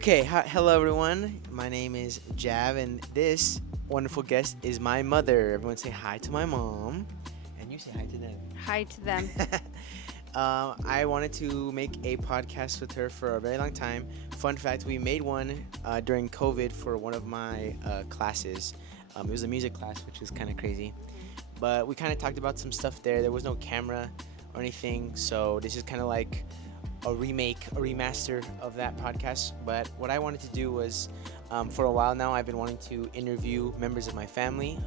Okay, hello everyone. My name is Jav, and this wonderful guest is my mother. Everyone say hi to my mom, and you say hi to them. Hi to them. I wanted to make a podcast with her for a very long time. Fun fact, we made one during COVID for one of my classes. It was a music class, which is kind of crazy. But we kind of talked about some stuff there. There was no camera or anything, so this is kind of like a remake, a remaster of that podcast. But what I wanted to do was, for a while now, I've been wanting to interview members of my family.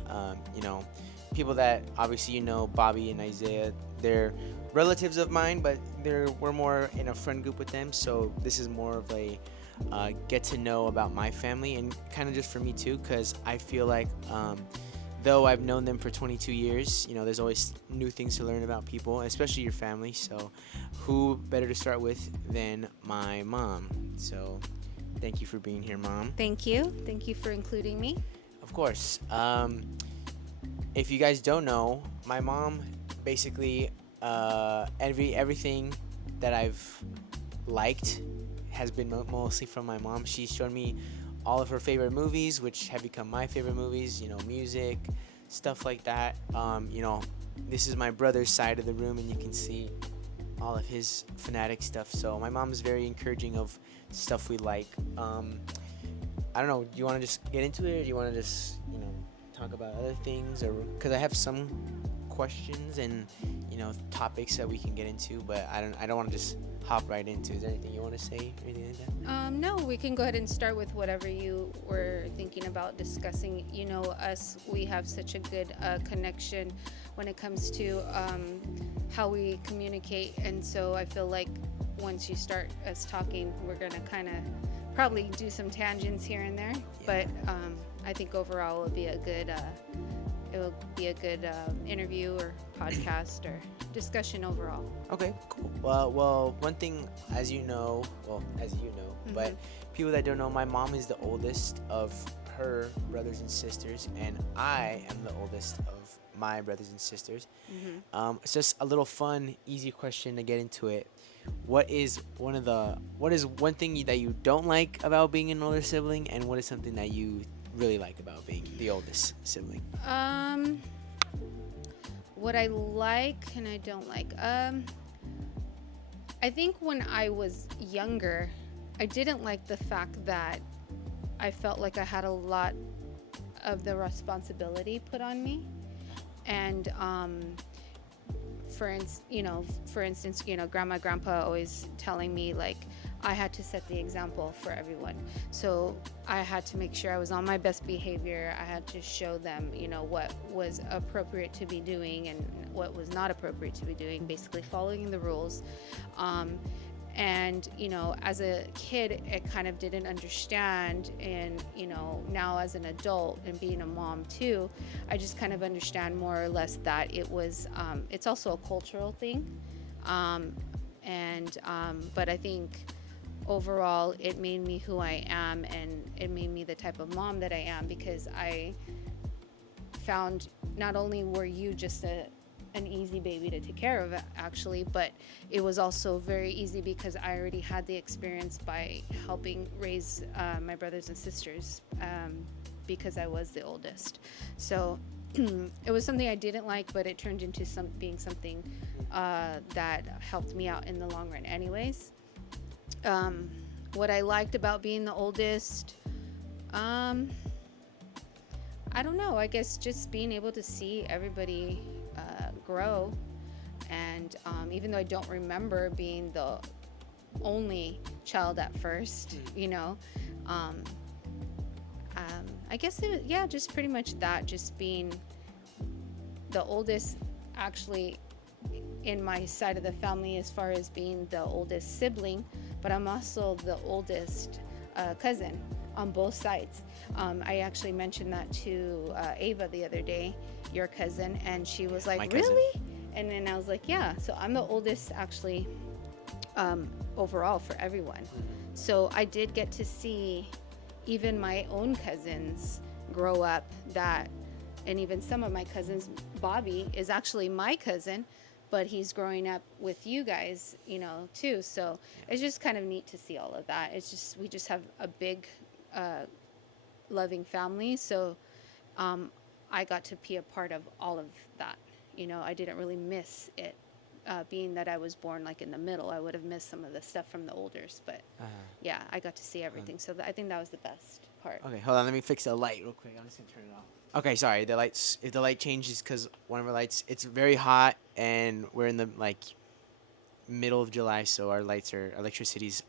People that obviously Bobby and Isaiah. They're relatives of mine, but we're more in a friend group with them. So this is more of a get to know about my family and kind of just for me too, because I feel like. Though I've known them for 22 years, there's always new things to learn about people, especially your family. So, who better to start with than my mom? So, thank you for being here, Mom. Thank you. Thank you for including me. Of course. If you guys don't know, my mom basically everything that I've liked has been mostly from my mom. She's shown me all of her favorite movies, which have become my favorite movies, music, stuff like that. This is my brother's side of the room, and you can see all of his fanatic stuff. So my mom is very encouraging of stuff we like. I don't know, do you want to just get into it, or do you want to just, talk about other things? Or because I have some questions and, topics that we can get into, but I don't want to just hop right into. Is there anything you want to say or anything like that? No, we can go ahead and start with whatever you were thinking about discussing. Us, we have such a good connection when it comes to how we communicate. And so I feel like once you start us talking, we're going to kind of probably do some tangents here and there. Yeah. But I think overall it will be a good interview or podcast or discussion overall. Okay, cool. Well, one thing, as you know, Mm-hmm. but people that don't know, my mom is the oldest of her brothers and sisters, and I am the oldest of my brothers and sisters. Mm-hmm. It's just a little fun, easy question to get into it. What is one thing that you don't like about being an older sibling, and what is something that you really like about being the oldest sibling? What I like and I don't like. I think when I was younger, I didn't like the fact that I felt like I had a lot of the responsibility put on me. And for instance, grandma, grandpa always telling me like I had to set the example for everyone. So I had to make sure I was on my best behavior. I had to show them, what was appropriate to be doing and what was not appropriate to be doing, basically following the rules. And, as a kid, it kind of didn't understand. And, now as an adult and being a mom too, I just kind of understand more or less that it's also a cultural thing. But I think overall it made me who I am, and it made me the type of mom that I am, because I found not only were you just an easy baby to take care of actually, but it was also very easy because I already had the experience by helping raise my brothers and sisters, because I was the oldest. So it was something I didn't like, but it turned into being something that helped me out in the long run anyways. What I liked about being the oldest, I don't know, I guess just being able to see everybody grow. And even though I don't remember being the only child at first, I guess just pretty much that, just being the oldest actually in my side of the family as far as being the oldest sibling, but I'm also the oldest cousin on both sides. I actually mentioned that to Ava the other day, your cousin, and she was like, really? And then I was like, yeah. So I'm the oldest actually overall for everyone. Mm-hmm. So I did get to see even my own cousins grow up, and even some of my cousins, Bobby is actually my cousin, but he's growing up with you guys, too. So it's just kind of neat to see all of that. It's just, we just have a big, uh, loving family. So um, I got to be a part of all of that. I didn't really miss it. Being that I was born like in the middle, I would have missed some of the stuff from the olders. But Uh, yeah, I got to see everything. So I think that was the best part. okay, hold on. Let me fix the light real quick. I'm just gonna turn it off. Okay, sorry. The lights. If the light changes, because one of our lights, it's very hot, and we're in the middle of July, so our electricity's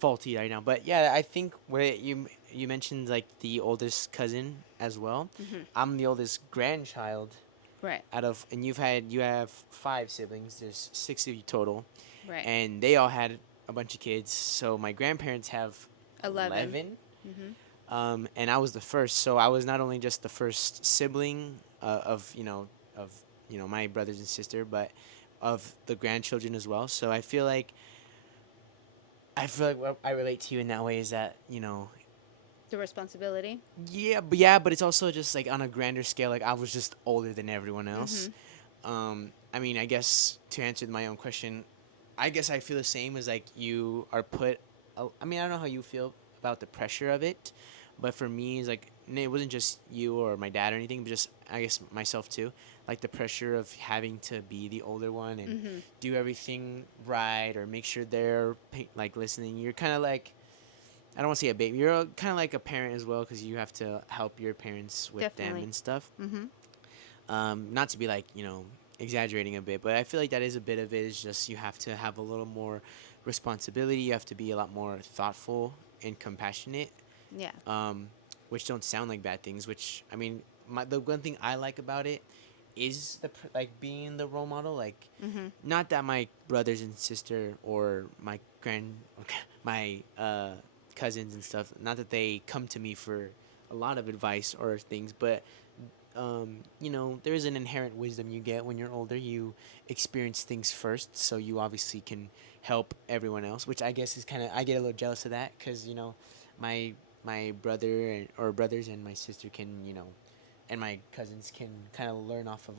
faulty right now. But yeah, I think where you mentioned like the oldest cousin as well. Hmm. I'm the oldest grandchild Right, out of, and you have 5 siblings. There's 6 of you total, right. and they all had a bunch of kids. So my grandparents have 11. 11. Hmm. And I was the first, so I was not only just the first sibling of my brothers and sister, but of the grandchildren as well. So I feel like what I relate to you in that way is that The responsibility. but it's also just like on a grander scale. Like I was just older than everyone else. Hmm. I mean, I guess to answer my own question, I guess I feel the same as like you are put. I mean, I don't know how you feel about the pressure of it, but for me, it's like it wasn't just you or my dad or anything, but just I guess myself too. Like the pressure of having to be the older one and Hmm. do everything right or make sure they're like listening. You're kind of like I don't want to say a baby. You're kind of like a parent as well because you have to help your parents with them Definitely. and stuff. Hmm. Not to be like exaggerating a bit, but I feel like that is a bit of it. Is just you have to have a little more responsibility. You have to be a lot more thoughtful and compassionate, Yeah. um, which don't sound like bad things. Which I mean, the one thing I like about it is like being the role model. Like, Hmm. not that my brothers and sister or my my cousins and stuff, not that they come to me for a lot of advice or things, but there is an inherent wisdom you get when you're older. You experience things first, so you obviously can help everyone else. Which I guess is kind of I get a little jealous of that because my my brother or brothers and my sister can and my cousins can kind of learn off of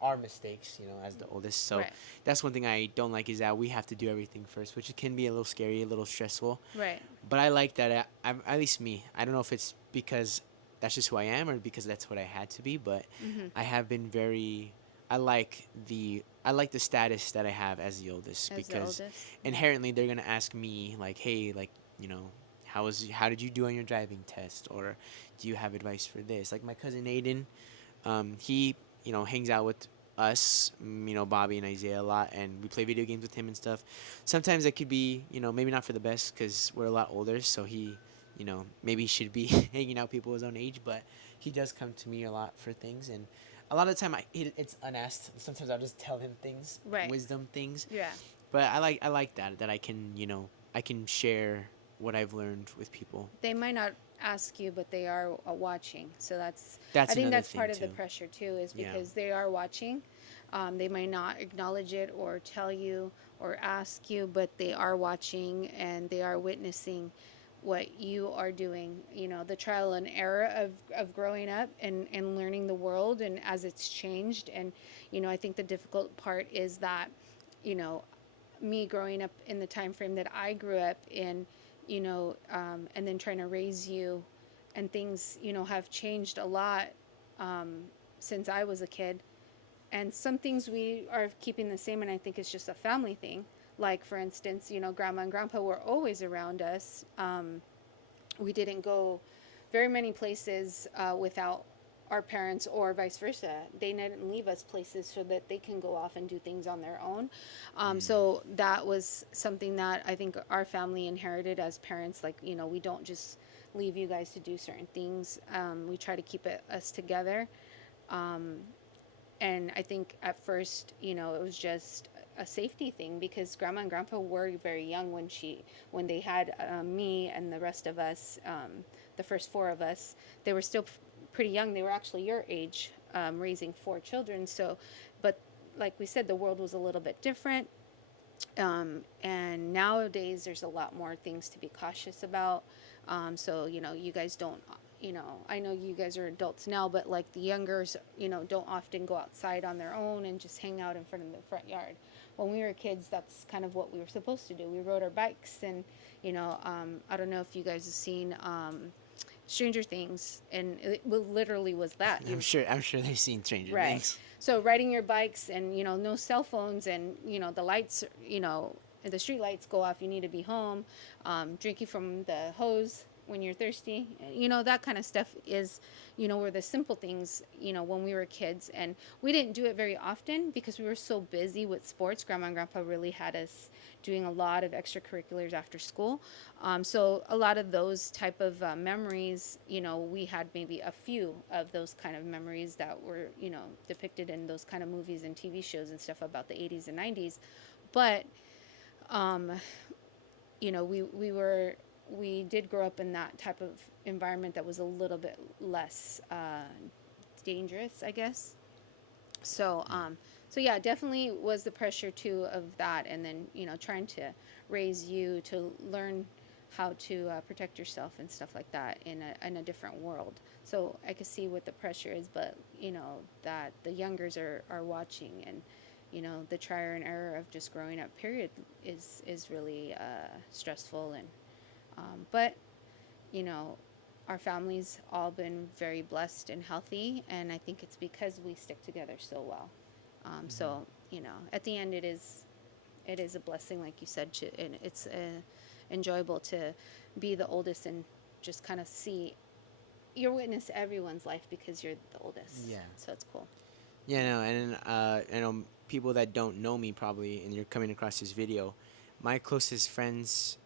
our mistakes, as the oldest. So Right. that's one thing I don't like is that we have to do everything first, which can be a little scary, a little stressful. Right. But I like that. At least me. I don't know if it's because that's just who I am or because that's what I had to be, but Hmm. I have been very. I like the status that I have as the oldest As the because oldest. inherently they're gonna ask me like, hey, like how did you do on your driving test, or do you have advice for this? Like my cousin Aiden, he hangs out with us, Bobby and Isaiah a lot, and we play video games with him and stuff. Sometimes it could be maybe not for the best because we're a lot older, so he maybe he should be hanging out people his own age, but he does come to me a lot for things, and a lot of the time it's unasked. Sometimes I'll just tell him things, Right. wisdom things, Yeah. but I like that I can share what I've learned with people. They might not ask you, but they are watching. So That's I think another that's thing part of the too. pressure too, is Yeah. because they are watching. They might not acknowledge it or tell you or ask you, but they are watching and they are witnessing what you are doing, the trial and error of growing up and learning the world and as it's changed. And, I think the difficult part is that, you know, me growing up in the time frame that I grew up in, and then trying to raise you, and things, have changed a lot um, since I was a kid. And some things we are keeping the same, and I think it's just a family thing. Like, for instance, grandma and grandpa were always around us. We didn't go very many places without our parents, or vice versa. They didn't leave us places so that they can go off and do things on their own. So that was something that I think our family inherited as parents. Like, we don't just leave you guys to do certain things. We try to keep us together. Um, and I think at first, it was just a safety thing because grandma and grandpa were very young when they had me and the rest of us, the first 4 of us. They were still pretty young. They were actually your age, raising 4 children. So, but like we said, the world was a little bit different. And nowadays there's a lot more things to be cautious about. So, you guys don't I know you guys are adults now, but like the youngers, don't often go outside on their own and just hang out in front of the front yard. When we were kids, that's kind of what we were supposed to do. We rode our bikes, and I don't know if you guys have seen Stranger Things, and it literally was that. I'm sure they've seen Stranger Right. Things. So riding your bikes, and no cell phones, and the lights, the street lights go off. You need to be home. Drinking from the hose when you're thirsty. That kind of stuff is, were the simple things. When we were kids, and we didn't do it very often because we were so busy with sports. Grandma and Grandpa really had us doing a lot of extracurriculars after school. So a lot of those type of memories, we had maybe a few of those kind of memories that were, depicted in those kind of movies and TV shows and stuff about the 80s and 90s. But, we did grow up in that type of environment that was a little bit less dangerous, I guess. So yeah, definitely was the pressure too of that, and then trying to raise you to learn how to protect yourself and stuff like that in a different world. So I could see what the pressure is, but that the youngers are watching, and the trial and error of just growing up. Period is really stressful, and but our family's all been very blessed and healthy, and I think it's because we stick together so well. So at the end, it is a blessing, like you said, and it's enjoyable to be the oldest and just kind of see your witness everyone's life because you're the oldest. Yeah. So it's cool. Yeah, no, and I know people that don't know me probably, and you're coming across this video. My closest friends,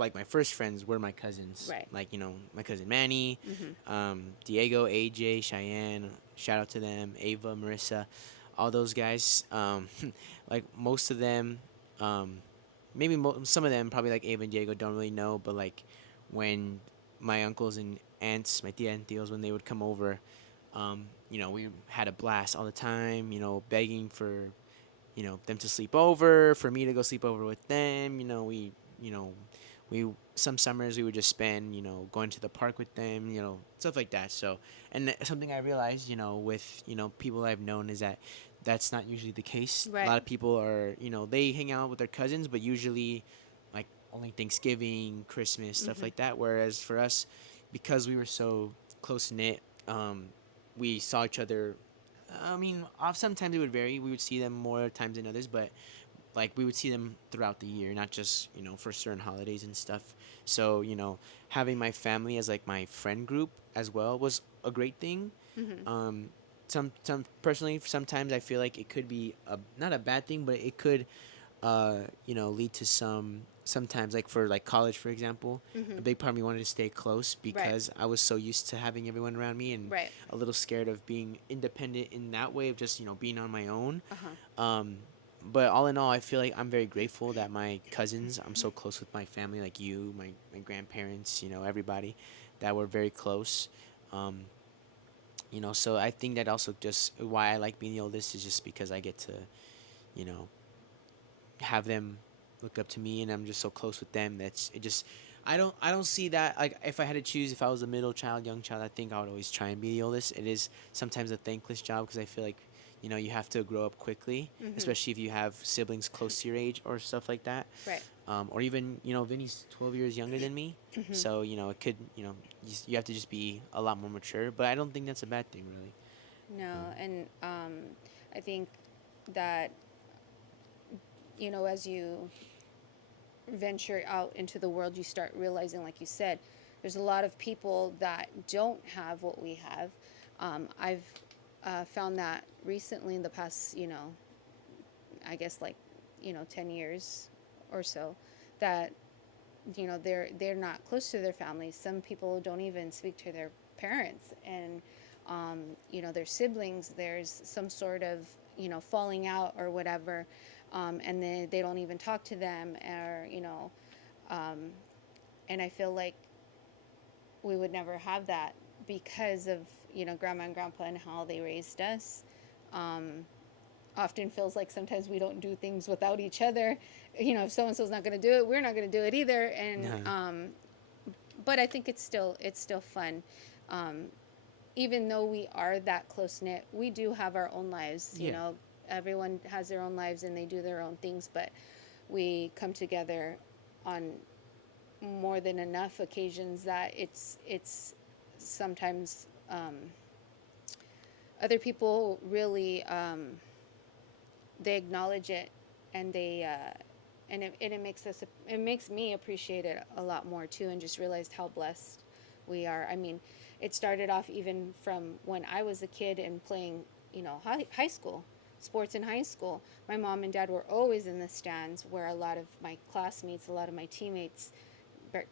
like my first friends, were my cousins. Right. Like my cousin Manny, Mm-hmm. Diego, AJ, Cheyenne. Shout out to them. Ava, Marissa, all those guys. Like most of them, maybe some of them, probably like Ava and Diego, don't really know. But like when my uncles and aunts, my tia and tios, when they would come over, we had a blast all the time. Begging for, them to sleep over, for me to go sleep over with them. We some summers we would just spend, going to the park with them, stuff like that. So, and something I realized, with people I've known is that that's not usually the case. Right. A lot of people are, they hang out with their cousins, but usually like only Thanksgiving, Christmas, stuff like that. Whereas for us, because we were so close knit, we saw each other. I mean, sometimes it would vary. We would see them more times than others, but like we would see them throughout the year, not just for certain holidays and stuff. So having my family as like my friend group as well was a great thing. Mm-hmm. Some personally, sometimes I feel like it could be not a bad thing, but it could lead to sometimes like for like college, for example. Mm-hmm. A big part of me wanted to stay close because I was so used to having everyone around me, and Right. a little scared of being independent in that way of just being on my own. Uh-huh. But all in all, I feel like I'm very grateful that my cousins, I'm so close with my family, like you, my grandparents, everybody, that we're very close. So I think that also just why I like being the oldest is just because I get to, you know, have them look up to me, and I'm just so close with them. I don't see that, like, if I had to choose, if I was a middle child, young child, I think I would always try and be the oldest. It is sometimes a thankless job because I feel like you have to grow up quickly, especially if you have siblings close to your age or stuff like that. Right. Or even, Vinny's 12 years younger than me. So, it could, you have to just be a lot more mature. But I don't think that's a bad thing, really. No, and I think that, as you venture out into the world, you start realizing, like you said, there's a lot of people that don't have what we have. I've found that recently in the past, I guess 10 years or so, that they're not close to their families. Some people don't even speak to their parents, and their siblings. There's some sort of falling out or whatever, and they don't even talk to them, or and I feel like we would never have that because of grandma and grandpa and how they raised us. Often feels like sometimes we don't do things without each other. If so and so's not going to do it, we're not going to do it either. And but I think it's still fun. um, even though we are that close knit, we do have our own lives. You Yeah. know, everyone has their own lives and they do their own things, but we come together on more than enough occasions that it's sometimes other people really they acknowledge it, and they and it makes us, it makes me appreciate it a lot more too, and just realized how blessed we are. I mean, it started off even from when I was a kid and playing, you know, high school sports in high school. My mom and dad were always in the stands, where a lot of my classmates, a lot of my teammates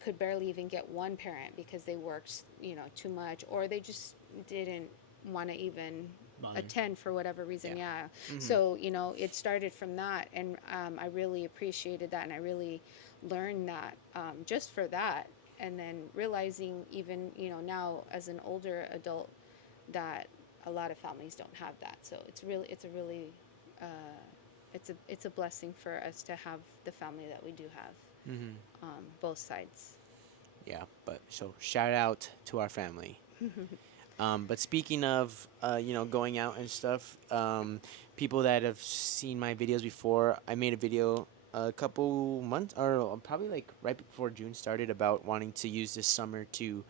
could barely even get one parent because they worked, you know, too much, or they just didn't want to even Mine. attend for whatever reason. Yeah. Yeah. Mm-hmm. So, you know, it started from that, and I really appreciated that, and I really learned that, just for that. And then realizing, even, you know, now as an older adult, that a lot of families don't have that. So uh, it's a blessing for us to have the family that we do have, Mm-hmm. both sides. Yeah, but so shout out to our family. But speaking of, going out and stuff, people that have seen my videos before, I made a video a couple months, or probably like right before June started, about wanting to use this summer to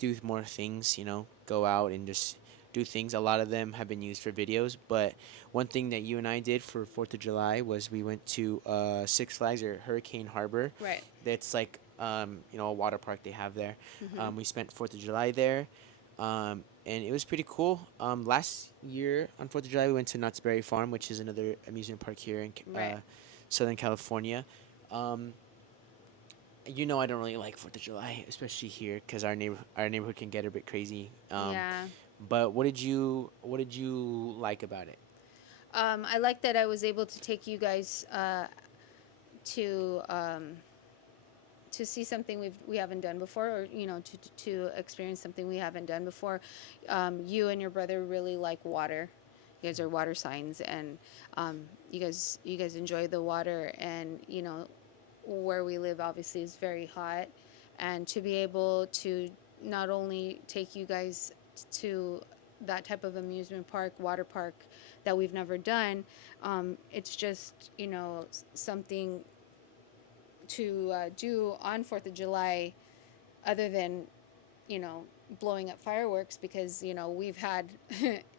do more things, go out and just do things. A lot of them have been used for videos, but one thing that you and I did for 4th of July was we went to Six Flags, or Hurricane Harbor. Right. That's like, a water park they have there. Mm-hmm. We spent 4th of July there, and it was pretty cool. Last year on 4th of July, we went to Knott's Berry Farm, which is another amusement park here in Right. Southern California. Um, I don't really like 4th of July, especially here, because our neighborhood can get a bit crazy. Yeah. But what did you like about it? I like that I was able to take you guys to to see something we haven't done before, or, you know, to experience something we haven't done before. You and your brother really like water. You guys are water signs, and you guys enjoy the water, and, you know, where we live obviously is very hot, and to be able to not only take you guys to that type of amusement park, water park, that we've never done, it's just, you know, something to do on 4th of July, other than, you know, blowing up fireworks, because, you know, we've had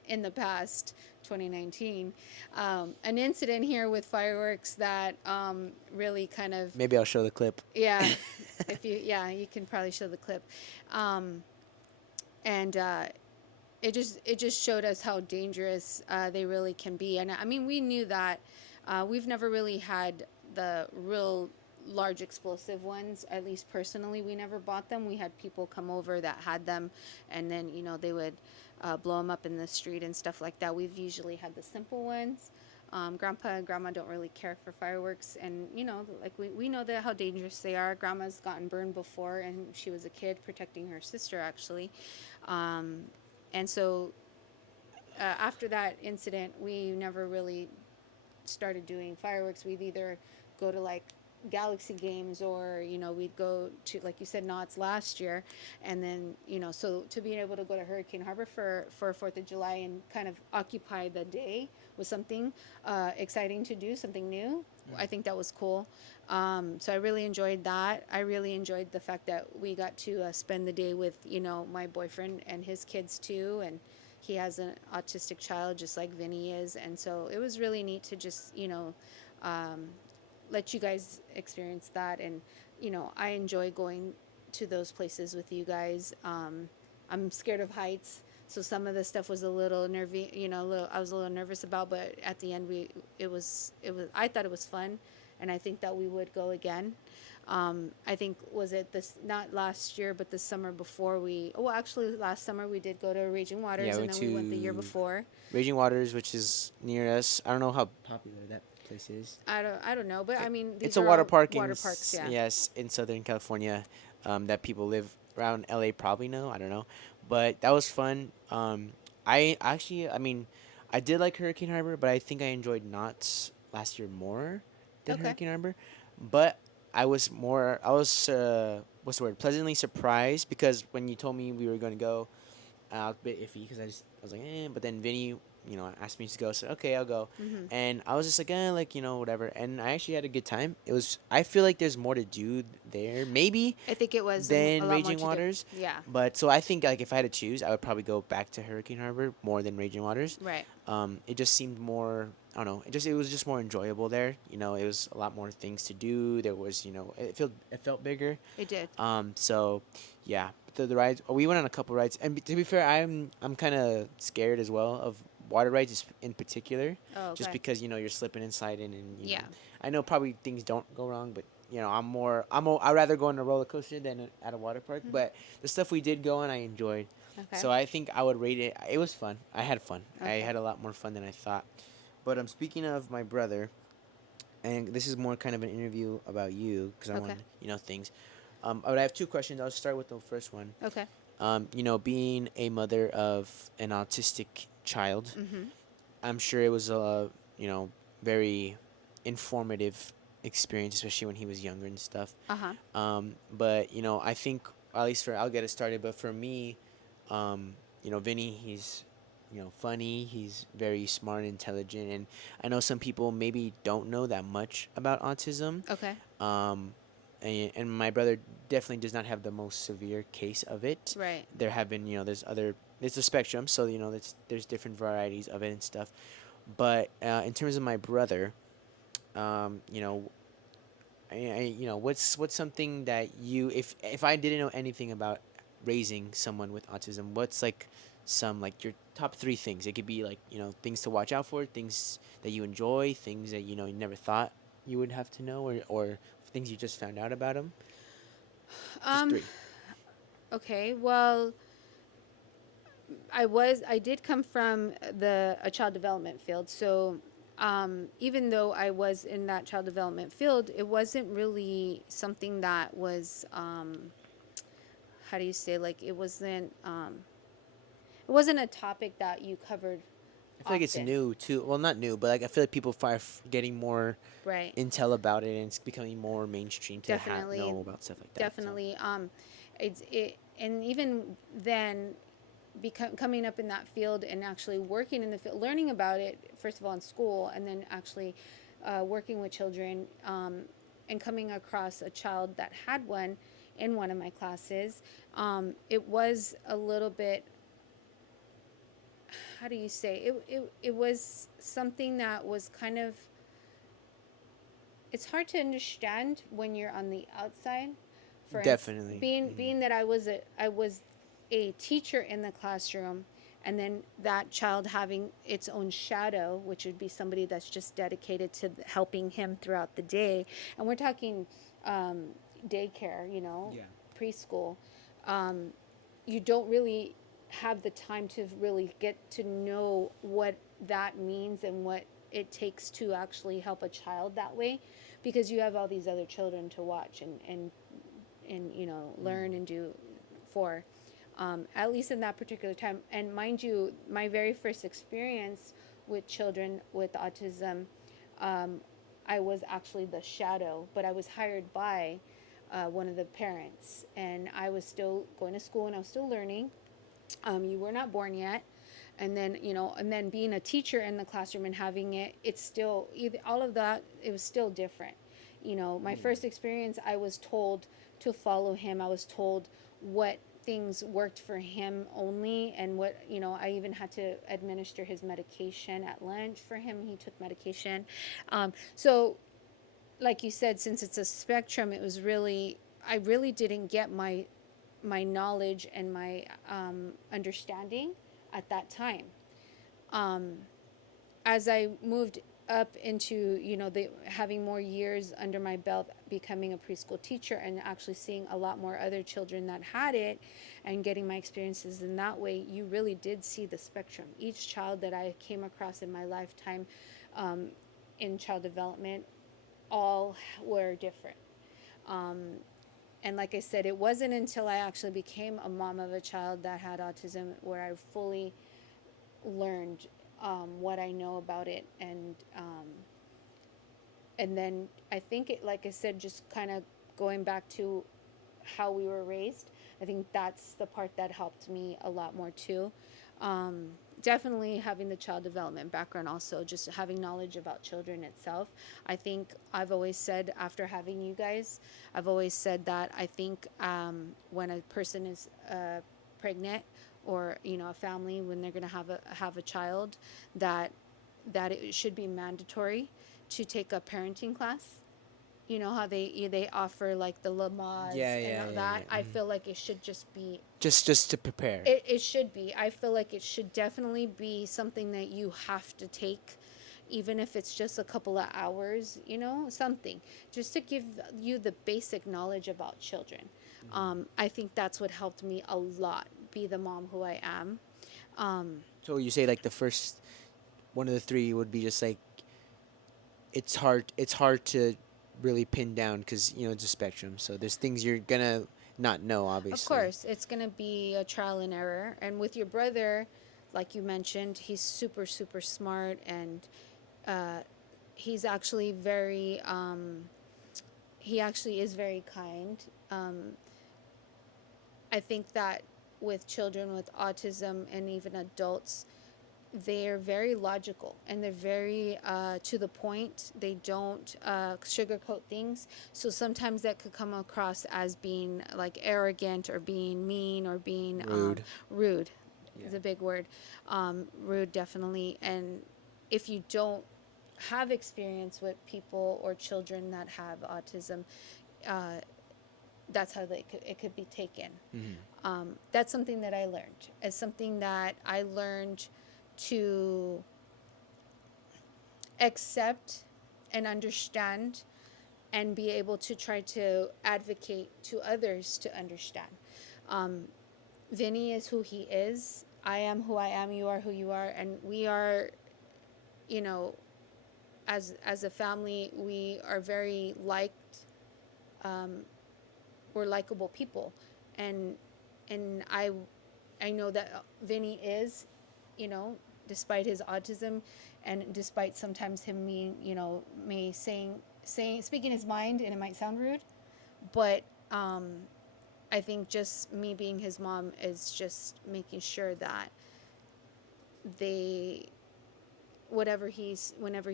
in the past, 2019, an incident here with fireworks that really kind of, Maybe I'll show the clip. yeah, you can probably show the clip, and it just showed us how dangerous they really can be. And I mean, we knew that. We've never really had the real large explosive ones. At least personally, we never bought them. We had people come over that had them, and then, you know, they would blow them up in the street and stuff like that. We've usually had the simple ones. Grandpa and grandma don't really care for fireworks, and, you know, like, we know that how dangerous they are. Grandma's gotten burned before, and she was a kid protecting her sister, actually. And so after that incident, we never really started doing fireworks. We'd either go to, like, Galaxy games, or, you know, we'd go to, like you said, Knott's last year. And then, you know, so to be able to go to Hurricane Harbor for 4th of July and kind of occupy the day with something exciting to do, something new, I think that was cool. So I really enjoyed that. I really enjoyed the fact that we got to spend the day with, you know, my boyfriend and his kids too, and he has an autistic child just like Vinny is, and so it was really neat to just, you know, let you guys experience that. And, you know, I enjoy going to those places with you guys. I'm scared of heights, so some of the stuff was a little nervy, you know, I was a little nervous about, but at the end, I thought it was fun, and I think that we would go again. I think, was it this, not last year, but the summer before, actually last summer we did go to Raging Waters, Yeah, and went then we went the year to before. Raging Waters, which is near us. I don't know how popular that place is. I don't know, but I mean, It's these a are water all park water parks, yeah. yes, in Southern California, that people live around LA probably know. I don't know, but that was fun. I mean, I did like Hurricane Harbor, but I think I enjoyed Knott's last year more than Okay. Hurricane Harbor. But I was what's the word, pleasantly surprised, because when you told me we were going to go, I was a bit iffy because I was like, but then Vinny, asked me to go, so okay, I'll go, Mm-hmm. and I was just like, like, whatever, and I actually had a good time. I feel like there's more to do there, maybe, I think it was a than lot more Raging to do. Waters, Yeah. but so I think, like, if I had to choose, I would probably go back to Hurricane Harbor more than Raging Waters. Right. It just seemed more. I don't know. It was just more enjoyable there. It was a lot more things to do. There was, it felt bigger. It did. So, yeah, the rides. We went on a couple rides, and to be fair, I'm kind of scared as well of water rides in particular, Oh, just okay. because you're slipping and sliding, and Yeah. I know probably things don't go wrong, but I'd rather go on a roller coaster than at a water park. Mhm. But the stuff we did go on, I enjoyed. Okay. So I think I would rate it. It was fun. I had fun. I Okay. had a lot more fun than I thought. But speaking of my brother, and this is more kind of an interview about you, because I Okay. want things. But I have two questions. I'll start with the first one. Okay. Being a mother of an autistic child, Mhm. I'm sure it was a very informative experience, especially when he was younger and stuff. Uh huh. But I think, at least I'll get it started. But for me, Vinny, he's funny. He's very smart and intelligent, and I know some people maybe don't know that much about autism. Okay. Um, and my brother definitely does not have the most severe case of it. Right. There have been, it's a spectrum, so there's different varieties of it and stuff. But in terms of my brother, um, you know, what's something that if I didn't know anything about raising someone with autism, what's like some, like, your top three things? It could be like, things to watch out for, things that you enjoy, things that you never thought you would have to know, or things you just found out about them. Just Um. three. Okay. Well, I did come from a child development field, so even though I was in that child development field, it wasn't really something that was how do you say, like, it wasn't a topic that you covered I feel like it's often. new too. Well, not new, but like I feel like people are getting more Right. intel about it, and it's becoming more mainstream to Definitely. know about stuff like that. So. Definitely. And even then, coming up in that field and actually working in the field, learning about it first of all in school, and then actually working with children, and coming across a child that had one in one of my classes, it was a little bit, how do you say, it was something that was kind of, it's hard to understand when you're on the outside. For Definitely. being that I was a teacher in the classroom, and then that child having its own shadow, which would be somebody that's just dedicated to helping him throughout the day, and we're talking daycare, Yeah. preschool. Um, you don't really have the time to really get to know what that means and what it takes to actually help a child that way, because you have all these other children to watch and learn and do for, at least in that particular time. And mind you, my very first experience with children with autism, um, I was actually the shadow, but I was hired by one of the parents, and I was still going to school and I was still learning. You were not born yet. And then being a teacher in the classroom and having it's still either, all of that, it was still different. My first experience, I was told to follow him. I was told what things worked for him only, and what, I even had to administer his medication at lunch for him. He took medication. So like you said, since it's a spectrum, I really didn't get my knowledge and my understanding at that time. Um, as I moved up into, the having more years under my belt, becoming a preschool teacher, and actually seeing a lot more other children that had it, and getting my experiences in that way, you really did see the spectrum. Each child that I came across in my lifetime, um, in child development, all were different. Um, and like I said, it wasn't until I actually became a mom of a child that had autism where I fully learned what I know about it, and And then I think it, like I said, just kind of going back to how we were raised, I think that's the part that helped me a lot more too. um, Definitely having the child development background, also just having knowledge about children itself. I think I've always said, after having you guys, I've always said that I think when a person is pregnant, or a family, when they're going to have a child, that it should be mandatory to take a parenting class. You know how they offer like the Yeah, Lamas and yeah, all yeah, that. yeah. I feel like it should just be, Just to prepare. it should be. I feel like it should definitely be something that you have to take, even if it's just a couple of hours, something just to give you the basic knowledge about children. I think that's what helped me a lot be the mom who I am. So you say like the first one of the three would be just like it's hard to really pin down because it's a spectrum. So there's things you're gonna not know, Of obviously. course, it's going to be a trial and error. And with your brother, like you mentioned, he's super, super smart, and uh, he's actually he actually is very kind. I think that with children with autism and even adults, they're very logical, and they're very to the point. They don't sugarcoat things. So sometimes that could come across as being like arrogant, or being mean, or being Rude. rude. Yeah. Is a big word. Rude, definitely. And if you don't have experience with people or children that have autism, uh, that's how it could be taken. That's something that I learned. It's something that I learned to accept and understand, and be able to try to advocate to others to understand. Um, Vinny is who he is. I am who I am. You are who you are. And we are, you know, as a family, we are very liked. Um, we're likable people, and I know that Vinny is, you know, despite his autism, and despite sometimes him being, me saying speaking his mind, and it might sound rude, but I think just me being his mom is just making sure that they whenever he's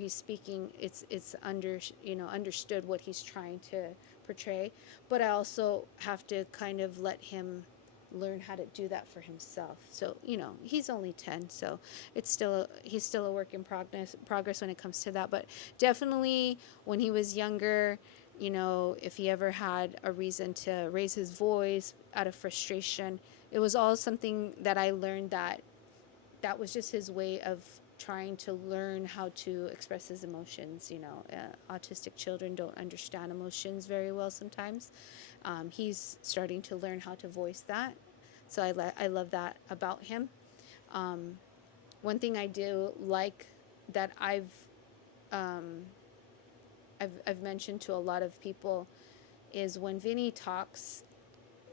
speaking, it's understood what he's trying to portray. But I also have to kind of let him learn how to do that for himself. So he's only 10, so he's still a work in progress when it comes to that. But definitely when he was younger, if he ever had a reason to raise his voice out of frustration, it was all something that I learned, that was just his way of trying to learn how to express his emotions. Autistic children don't understand emotions very well sometimes. He's starting to learn how to voice that. So I love that about him. Um, One thing I do like that um, I've mentioned to a lot of people is when Vinny talks,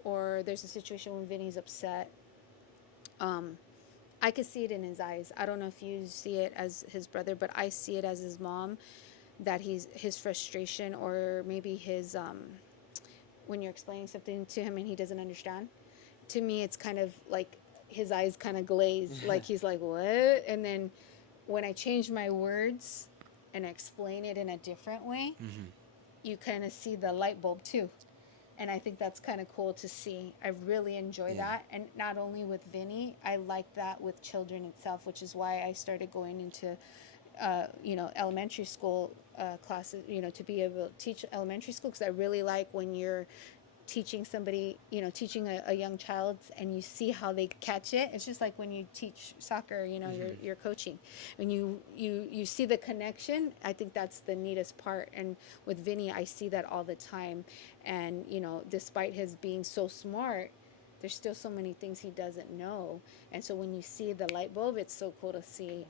or there's a situation when Vinny's upset. Um, I could see it in his eyes. I don't know if you see it as his brother, but I see it as his mom, that his frustration, or maybe his when you're explaining something to him and he doesn't understand. To me, it's kind of like his eyes kind of glaze, like he's like, what? And then when I change my words and explain it in a different way, you kind of see the light bulb too. And I think that's kind of cool to see. I really enjoy that. And not only with Vinny, I like that with children itself, which is why I started going into, elementary school classes, to be able to teach elementary school, because I really like when you're teaching somebody, teaching a young child, and you see how they catch it. It's just like when you teach soccer, you're coaching. When you see the connection, I think that's the neatest part. And with Vinny, I see that all the time. And, despite his being so smart, there's still so many things he doesn't know. And so when you see the light bulb, it's so cool to see.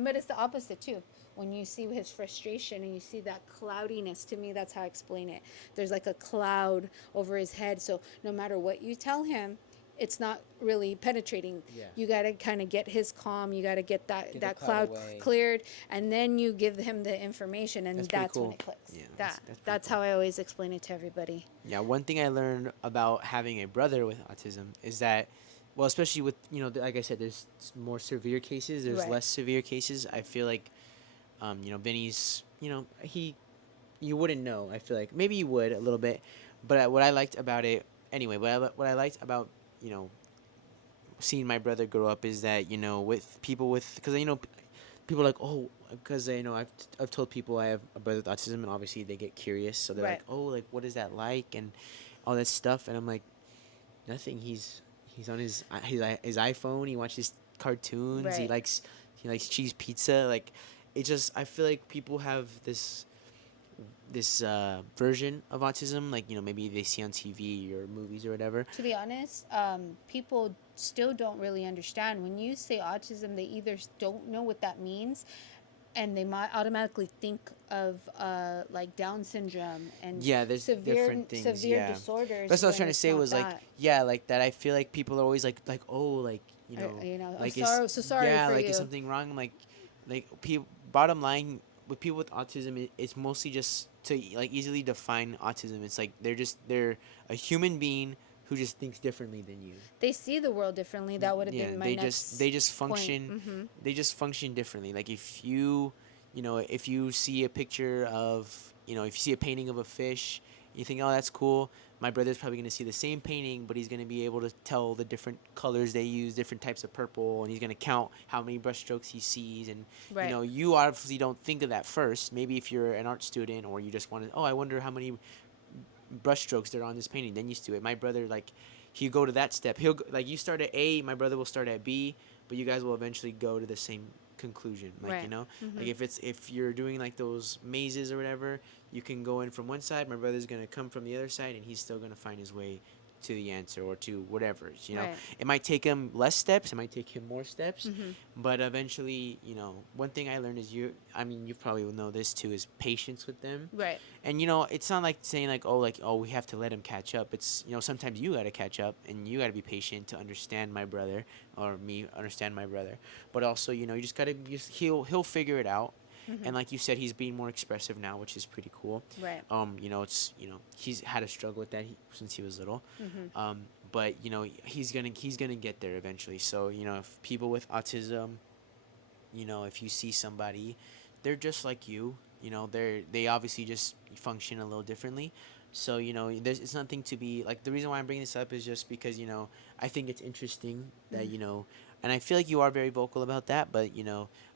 But it's the opposite too. When you see his frustration and you see that cloudiness, to me, that's how I explain it. There's like a cloud over his head. So no matter what you tell him, it's not really penetrating. Yeah. You got to kind of get his calm. You got to get that Get the that cloud cloud away. cleared, and then you give him the information, and That's pretty that's when cool. it clicks. Yeah, That that's pretty that's cool. how I always explain it to everybody. Yeah, one thing I learned about having a brother with autism is that, well, especially with, like I said, there's more severe cases, there's Right. less severe cases. I feel like, Vinny's, you wouldn't know. I feel like maybe you would a little bit, but what I liked about it, anyway, what I liked about, you know, seeing my brother grow up is that, with people with, because people are like, oh, because I've told people I have a brother with autism, and obviously they get curious, so they're Right. like, oh, like what is that like, and all that stuff, and I'm like, nothing. He's on his iPhone. He watches cartoons. Right. He likes cheese pizza. Like, it just, I feel like people have this version of autism, like, maybe they see on TV or movies or whatever. To be honest, people still don't really understand. When you say autism, they either don't know what that means, and they might automatically think of like Down syndrome and Yeah, there's severe different things. severe Yeah, disorders. that's what I was when trying to it's say. not Was like, that. yeah, like that. I feel like people are always like, oh, like I'm like so sorry yeah, for like you. is something wrong? Like people. Bottom line, with people with autism, it's mostly just to like easily define autism. It's like they're a human being who just thinks differently than you. They see the world differently. That would have Yeah, been my they just point. function. Mm-hmm. They just function differently. Like if you see a picture of, if you see a painting of a fish, you think, oh, that's cool. My brother's probably going to see the same painting, but he's going to be able to tell the different colors they use, different types of purple, and he's going to count how many brush strokes he sees. And, Right. You obviously don't think of that first. Maybe if you're an art student, or you just want to, oh, I wonder how many brush strokes there are on this painting, then you do it. My brother, like, he'll go to that step. Like, you start at A, my brother will start at B, but you guys will eventually go to the same conclusion. Like, Right. Mm-hmm. like if you're doing like those mazes or whatever, you can go in from one side, my brother's gonna come from the other side, and he's still gonna find his way to the answer, or to whatever. Right. It might take him less steps, it might take him more steps, Mm-hmm. but eventually, one thing I learned is, you probably will know this too, is patience with them. Right. And it's not like saying like, oh, we have to let him catch up. It's, sometimes you got to catch up, and you got to be patient to understand my brother, or me understand my brother. But also, you just got to, he'll figure it out. Mm-hmm. And like you said, he's being more expressive now, which is pretty cool. Right. It's, he's had a struggle with that since he was little. Mm-hmm. But he's gonna get there eventually. So if people with autism, if you see somebody, they're just like you. They obviously just function a little differently. So it's nothing to be like. The reason why I'm bringing this up is just because I think it's interesting that and I feel like you are very vocal about that. But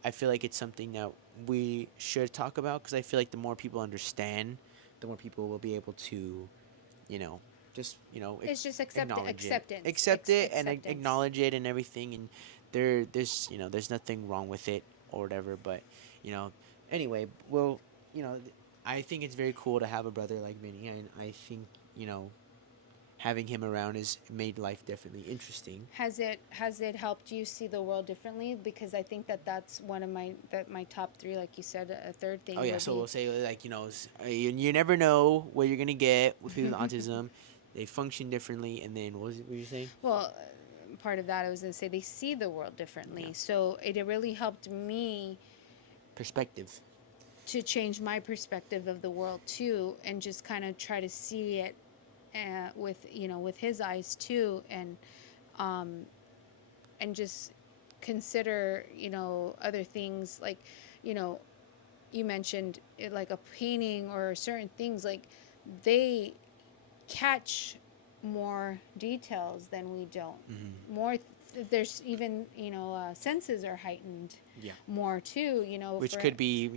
I feel like it's something that we should talk about, because I feel like the more people understand, the more people will be able to, just It's just acceptance. accept it and Acceptance. acknowledge it and everything. And there's nothing wrong with it or whatever. But anyway, well, I think it's very cool to have a brother like Vinny, and I think having him around has made life definitely interesting. Has it helped you see the world differently? Because I think that's one of my top three, like you said. A third thing. Oh yeah, would so be- we'll say, like, you never know what you're gonna get with people with autism. They function differently, and then what were you saying? Well, part of that I was going to say they see the world differently. Yeah. So it really helped me Perspective. to change my perspective of the world too, and just kind of try to see it with with his eyes too, and just consider other things, like you mentioned it, like a painting or certain things, like they catch more details than we don't. Mm-hmm. More there's even senses are heightened Yeah. more too, Which could be,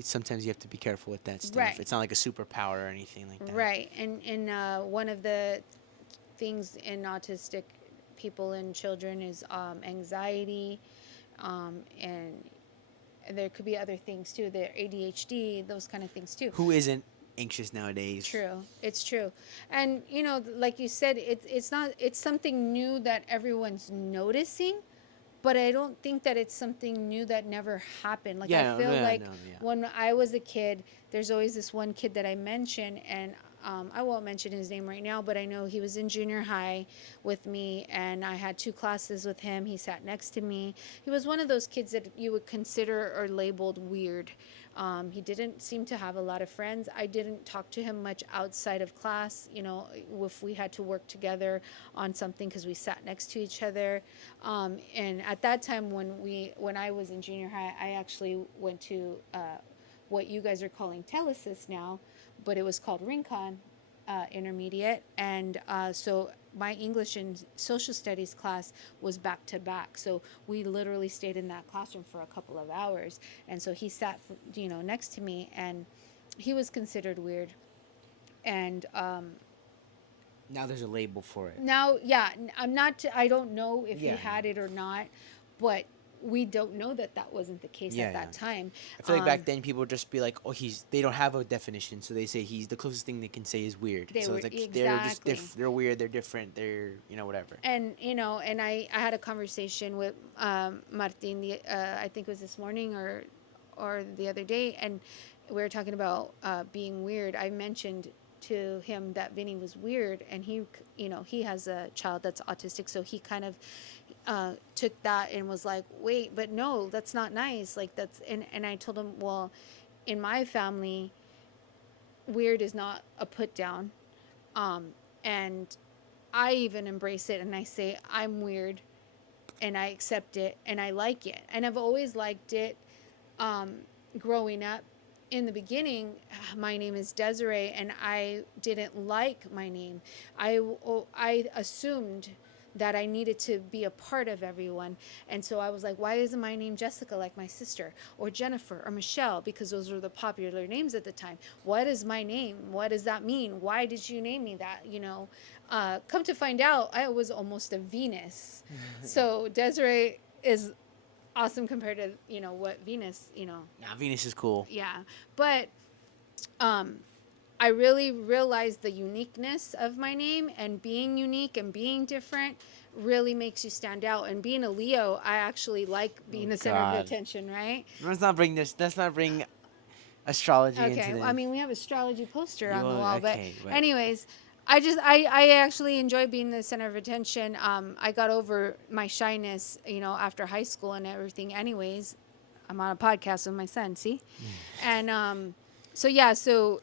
sometimes you have to be careful with that stuff. Right. It's not like a superpower or anything like that. right. And one of the things in autistic people and children is anxiety, and there could be other things too, their ADHD, those kind of things too. Who isn't anxious nowadays? True, it's true. And like you said, it's something new that everyone's noticing, but I don't think that it's something new that never happened. Like, Yeah, I feel like no, yeah. when I was a kid, there's always this one kid that I mention, and I won't mention his name right now, but I know he was in junior high with me, and I had 2 classes with him. He sat next to me. He was one of those kids that you would consider or labeled weird. He didn't seem to have a lot of friends. I didn't talk to him much outside of class, if we had to work together on something because we sat next to each other. And at that time, when I was in junior high, I actually went to what you guys are calling Telesys now, but it was called Rincon Intermediate. And so my English and social studies class was back to back. So we literally stayed in that classroom for a couple of hours. And so he sat, next to me, and he was considered weird. And Now there's a label for it. now, yeah, I don't know if he Yeah. had it or not, but we don't know that that wasn't the case Yeah, at that yeah. time. I feel like back then people would just be like, oh, they don't have a definition, so they say the closest thing they can say is weird. They So were- it's like they're just exactly. they're weird, they're different, they're whatever. And I had a conversation with Martin. I think it was this morning or the other day, and we were talking about being weird. I mentioned to him that Vinny was weird, and he has a child that's autistic, so he kind of took that and was like, wait, but no, that's not nice. Like and I told him, well, in my family, weird is not a put down, and I even embrace it, and I say I'm weird, and I accept it, and I like it, and I've always liked it. Growing up, in the beginning, my name is Desiree, and I didn't like my name. I assumed that I needed to be a part of everyone. And so I was like, why isn't my name Jessica like my sister, or Jennifer, or Michelle? Because those were the popular names at the time. What is my name? What does that mean? Why did you name me that? Come to find out, I was almost a Venus. So Desiree is awesome compared to, what Venus, Nah, Venus is cool. yeah. But I really realized the uniqueness of my name, and being unique and being different really makes you stand out. And being a Leo, I actually like being the center of God. attention, right? Let's not bring astrology into Okay. this. I mean, we have astrology poster on the Well, wall, okay, but but- anyways, I actually enjoy being the center of attention. I got over my shyness, after high school and everything. Anyways, I'm on a podcast with my son, see? And so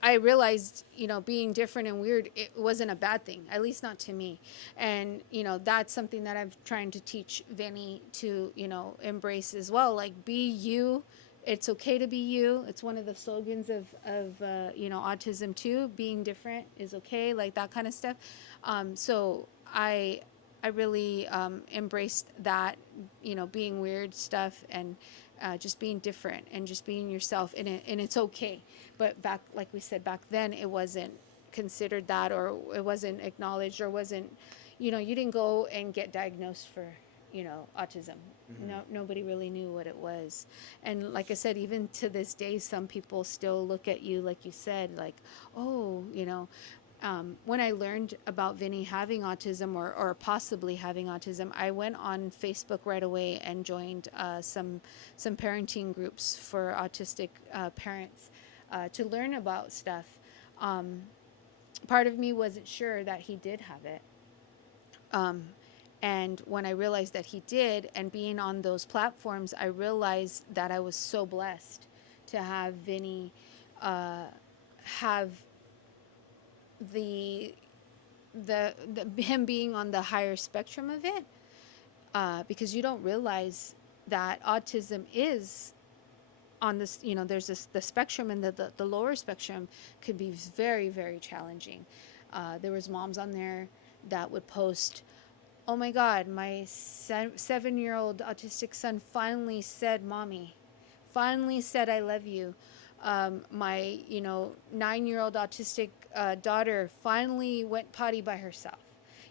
I realized, being different and weird, it wasn't a bad thing, at least not to me. And, that's something that I'm trying to teach Vinny to, embrace as well. Like, be you. It's okay to be you. It's one of the slogans of autism too. Being different is okay, like that kind of stuff. So I really embraced that, being weird stuff, and just being different and just being yourself, and it's okay. But back, like we said, back then it wasn't considered that, or it wasn't acknowledged, or wasn't, you didn't go and get diagnosed for, autism. No, nobody really knew what it was. And like I said, even to this day, some people still look at you, like you said, like, oh, when I learned about Vinny having autism, or possibly having autism, I went on Facebook right away and joined some parenting groups for autistic parents to learn about stuff. Part of me wasn't sure that he did have it. And when I realized that he did, and being on those platforms, I realized that I was so blessed to have Vinny have the him being on the higher spectrum of it, because you don't realize that autism is on this, there's the spectrum, and the lower spectrum could be very, very challenging. There was moms on there that would post, oh my God, my 7-year-old autistic son finally said mommy, finally said I love you. My 9-year-old autistic daughter finally went potty by herself.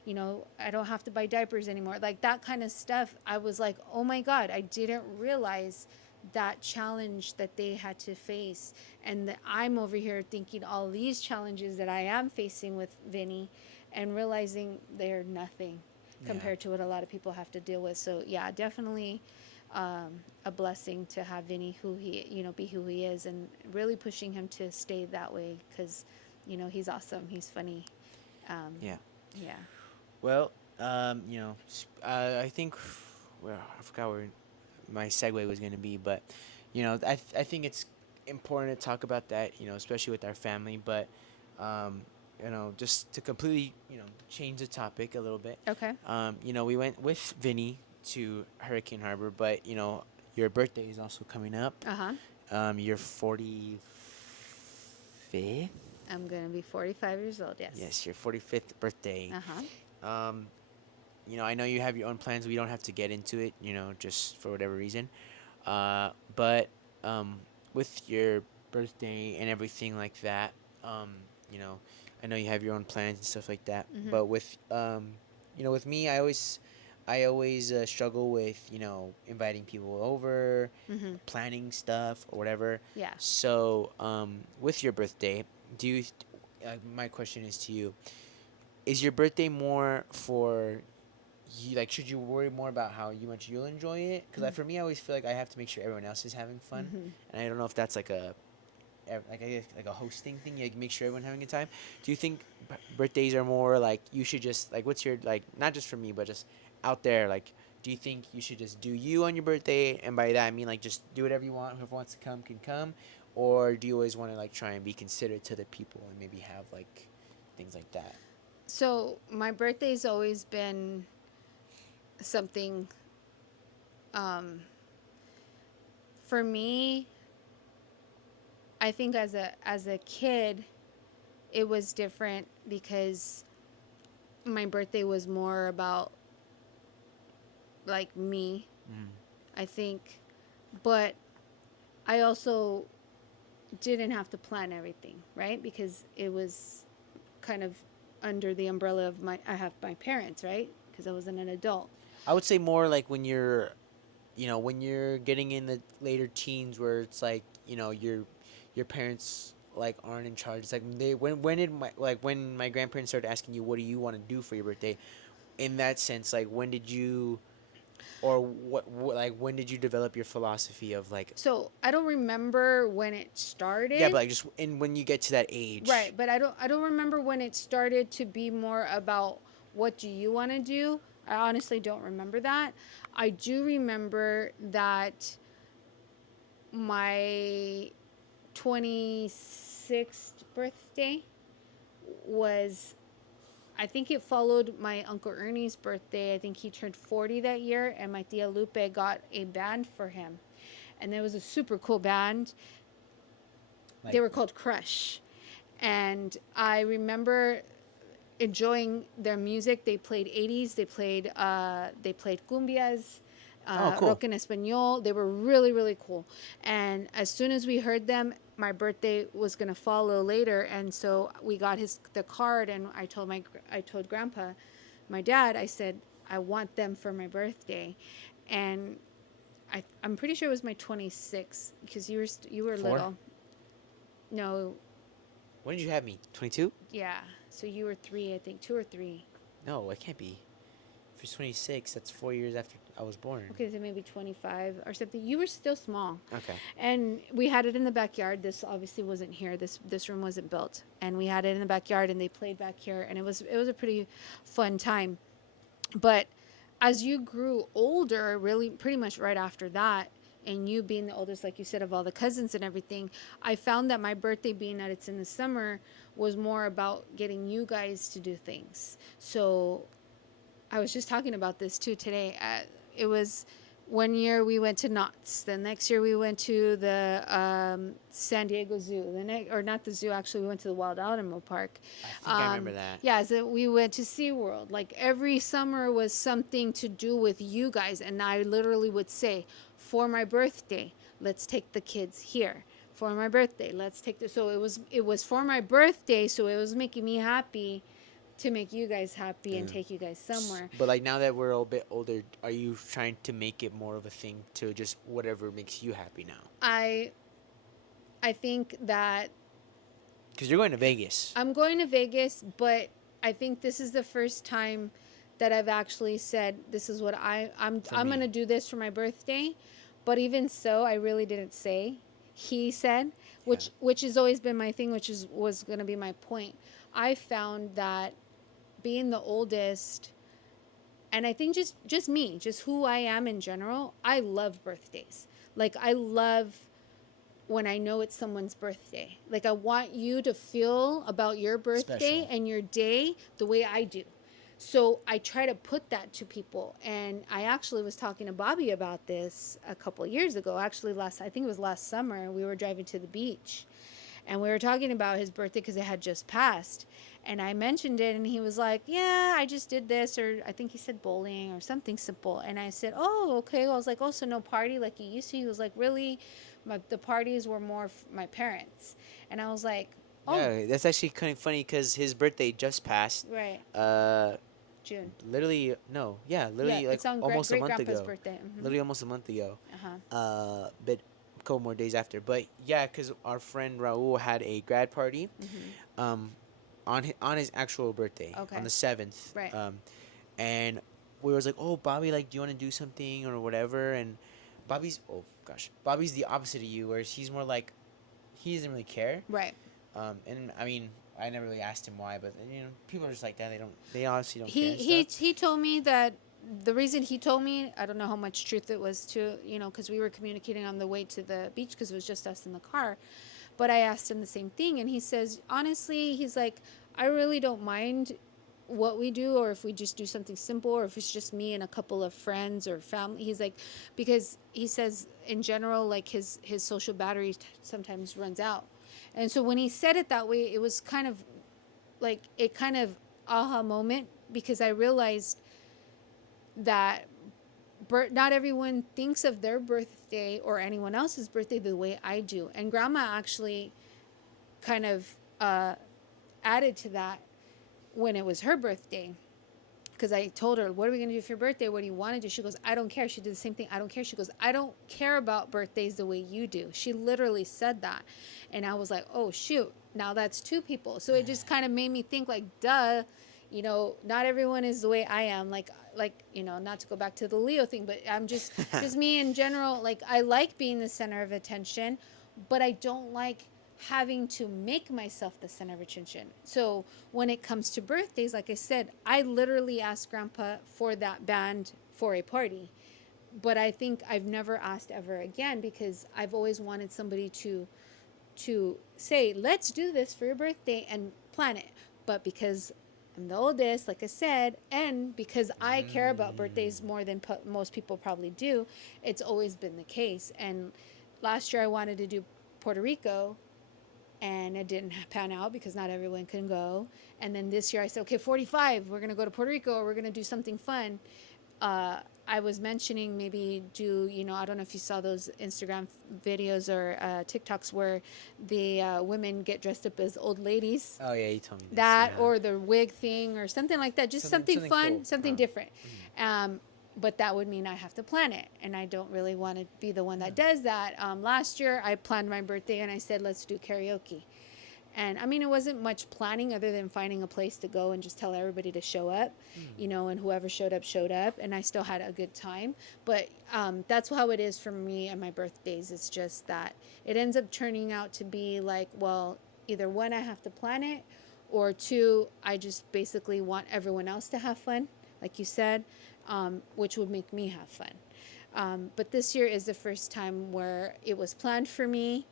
I don't have to buy diapers anymore. Like that kind of stuff. I was like, oh my God, I didn't realize that challenge that they had to face, and that I'm over here thinking all these challenges that I am facing with Vinny, and realizing they're nothing compared to what a lot of people have to deal with. So yeah, definitely a blessing to have Vinny be who he is, and really pushing him to stay that way, because he's awesome. He's funny. Um, Yeah. yeah. Well, I think, well, I forgot where my segue was going to be, but, I think it's important to talk about that, especially with our family. But, just to completely, change the topic a little bit, Okay. we went with Vinny to Hurricane Harbor, but, your birthday is also coming up. Uh huh. You're 45th? I'm gonna be 45 years old. Yes. Yes, your 45th birthday. Uh huh. Um, I know you have your own plans. We don't have to get into it, just for whatever reason. But with your birthday and everything like that, um, you know, I know you have your own plans and stuff like that. Mhm. But with me, I always struggle with, inviting people over, Mhm. planning stuff or whatever. Yeah. So, with your birthday, do you? My question is to you: is your birthday more for you, like, should you worry more about how much you'll enjoy it? Because, Mhm. for me, I always feel like I have to make sure everyone else is having fun, Mhm. and I don't know if that's like I guess like a hosting thing. Like, make sure everyone having a good time. Do you think birthdays are more like you should just like what's your like not just for me but just out there like? Do you think you should just do you on your birthday, and by that I mean like just do whatever you want. Whoever wants to come can come, or do you always want to like try and be considerate to the people and maybe have like things like that? So my birthday's always been something. Um, for me, I think as a kid, it was different because my birthday was more about like me. Mm. I think, but I also didn't have to plan everything, right? Because it was kind of under the umbrella of I have my parents, right? Because I wasn't an adult. I would say more like when you're getting in the later teens where it's like, your parents like aren't in charge. It's like when my grandparents started asking you what do you want to do for your birthday, in that sense, like when did you or what like when did you develop your philosophy of like, So I don't remember when it yeah, started. but like just in when you get to that age. Right, but I don't remember when it started to be more about what do you want to do? I honestly don't remember that. I do remember that my 26th birthday was, I think it followed my Uncle Ernie's birthday. I think he turned 40 that year, and my Tia Lupe got a band for him. And there was a super cool band. They Like, were called Crush. And I remember enjoying their music. They played 80s. They played cumbias, oh, cool. rock en español. They were really really cool. And as soon as we heard them, my birthday was gonna follow later, and so we got the card, and I told Grandpa, my dad, I said I want them for my birthday, and I'm pretty sure it was my 26th because you were Four. little. No, When did you have me? 22? yeah. So you were 3, I think, 2 or 3. No, it can't be. If it's 26, that's 4 years after I was born. Okay, so maybe 25 or something. You were still small. Okay. And we had it in the backyard. This obviously wasn't here. This room wasn't built. And we had it in the backyard, and they played back here, and it was a pretty fun time. But as you grew older, really pretty much right after that, and you being the oldest, like you said, of all the cousins and everything, I found that my birthday, being that it's in the summer, was more about getting you guys to do things. So I was just talking about this too today. It was one year we went to Knott's. The next year we went to the San Diego Zoo. Or not the zoo, actually, we went to the Wild Animal Park. I think I remember that. Yeah, so we went to SeaWorld. Like every summer was something to do with you guys. And I literally would say, for my birthday, let's take the kids here. For my birthday, let's take the. So it was for my birthday, so it was making me happy to make you guys happy and Yeah. take you guys somewhere. But like now that we're a bit older, are you trying to make it more of a thing to just whatever makes you happy now? I think that Because you're going to Vegas. I'm going to Vegas, but I think this is the first time that I've actually said this is what I'm For I'm me. going to do this for my birthday. But even so, I really didn't say. he said, Yeah. which has always been my thing, which is was going to be my point. I found that being the oldest, and I think just me, just who I am in general, I love birthdays. Like I love when I know it's someone's birthday. Like I want you to feel about your birthday Special. and your day the way I do. So I try to put that to people. And I actually was talking to Bobby about this a couple of years ago. Actually I think it was last summer, we were driving to the beach and we were talking about his birthday because it had just passed. And I mentioned it, and he was like, "Yeah, I just did this," or I think he said bowling or something simple. And I said, "Oh, okay." Well, I was like, "Oh, so no party like you used to?" He was like, "Really? The parties were more my parents." And I was like, "Oh, Yeah, that's actually kind of funny because his birthday just passed. right, Uh, June. literally, no, yeah, Yeah, literally like it's on almost a great month grandpa's ago. birthday." Mm-hmm. Literally almost a month ago. Uh huh. But a couple more days after. But yeah, because our friend Raul had a grad party, Mm-hmm. um, on his actual birthday on Okay. the 7th. Right. And we was like, oh, Bobby, like, do you want to do something or whatever? And Bobby's the opposite of you, whereas he's more like, he doesn't really care. Right. And I mean, I never really asked him why, but people are just like that. They honestly don't care and stuff. He told me that the reason he told me, I don't know how much truth it was to, because we were communicating on the way to the beach because it was just us in the car. But I asked him the same thing, and he says, honestly, he's like, I really don't mind what we do, or if we just do something simple, or if it's just me and a couple of friends or family. He's like, because he says in general, like his social battery sometimes runs out. And so when he said it that way, it was kind of like it kind of aha moment, because I realized that not everyone thinks of their birthday or anyone else's birthday the way I do. And grandma actually kind of added to that when it was her birthday. Because I told her, what are we going to do for your birthday? What do you want to do? She goes, I don't care. She did the same thing. I don't care. She goes, I don't care about birthdays the way you do. She literally said that. And I was like, oh, shoot. Now that's two people. So it just kind of made me think like, duh, not everyone is the way I am. Like, not to go back to the Leo thing, but I'm just me in general. Like, I like being the center of attention, but I don't like having to make myself the center of attention. So when it comes to birthdays, like I said, I literally asked grandpa for that band for a party, but I think I've never asked ever again, because I've always wanted somebody to say, let's do this for your birthday and plan it. But because I'm the oldest, like I said, and because I care about birthdays more than most people probably do, it's always been the case. And last year I wanted to do Puerto Rico, and it didn't pan out because not everyone can go. And then this year I said, okay, 45, we're going to go to Puerto Rico, or we're going to do something fun. I was mentioning maybe do, I don't know if you saw those Instagram videos or TikToks where the women get dressed up as old ladies. Oh, yeah, you told me this. That, Yeah. or the wig thing or something like that. Just something fun, cool. something different. But that would mean I have to plan it, and I don't really want to be the one that does that. Last year, I planned my birthday, and I said, let's do karaoke. And I mean, it wasn't much planning other than finding a place to go and just tell everybody to show up, and whoever showed up, and I still had a good time. But that's how it is for me and my birthdays. It's just that it ends up turning out to be like, well, either one, I have to plan it, or two, I just basically want everyone else to have fun, like you said. Which would make me have fun. But this year is the first time where it was planned for me.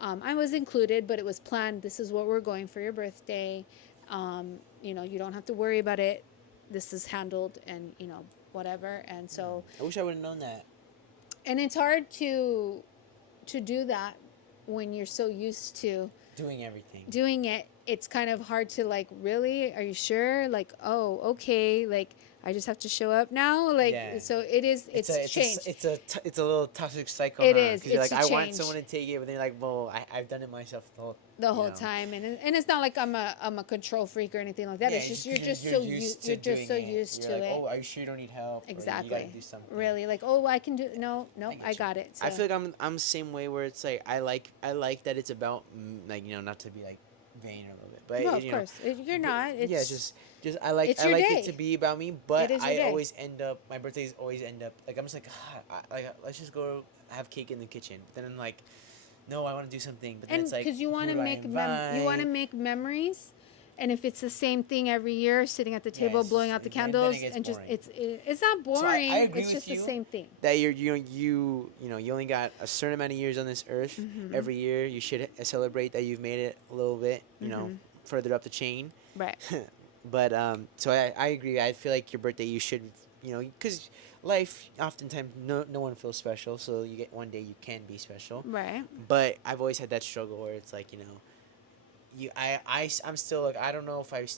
I was included, but it was planned. This is what we're going for your birthday. You don't have to worry about it. This is handled, and whatever. And so I wish I would have known that. And it's hard to do that when you're so used to Doing everything. doing it. It's kind of hard to like, really? Are you sure? Like, oh, okay. Like, I just have to show up now. Like, Yeah. so it is. It's changed. It's a little toxic cycle. It huh? is. 'Cause you're It's like, a I want change. someone to take it, but then you're like, well, I've done it myself The whole time, and it's not like I'm a control freak or anything like that. Yeah, it's just you're 'cause just you're so used you're to just so doing it. used You're to like, it. oh, are you sure you don't need help? Or Exactly. you gotta do something. Really, like, oh, I can do. No, get I you. got it. So. I feel like I'm the same way, where it's like I like that it's about like not to be like vain or a little bit, but No, of course. You're not. It's, yeah, just I like it's your it day. to be about me, but It is your I day. always end up my birthdays always end up like I'm just like let's just go have cake in the kitchen. But then I'm like no, I want to do something, but then And it's like, because you who want to do I make invite? memories, and if it's the same thing every year, sitting at the Yeah, table, it's blowing just, out the and then it candles, gets and just boring. it's not So I boring. agree It's with just the you same thing. that you only got a certain amount of years on this earth. Mm-hmm. Every year you should celebrate that you've made it a little bit, Mm-hmm. further up the chain. Right. But so I agree. I feel like your birthday you should, because life oftentimes no one feels special. So you get one day you can be special. Right. But I've always had that struggle where it's like I'm still like I don't know if I was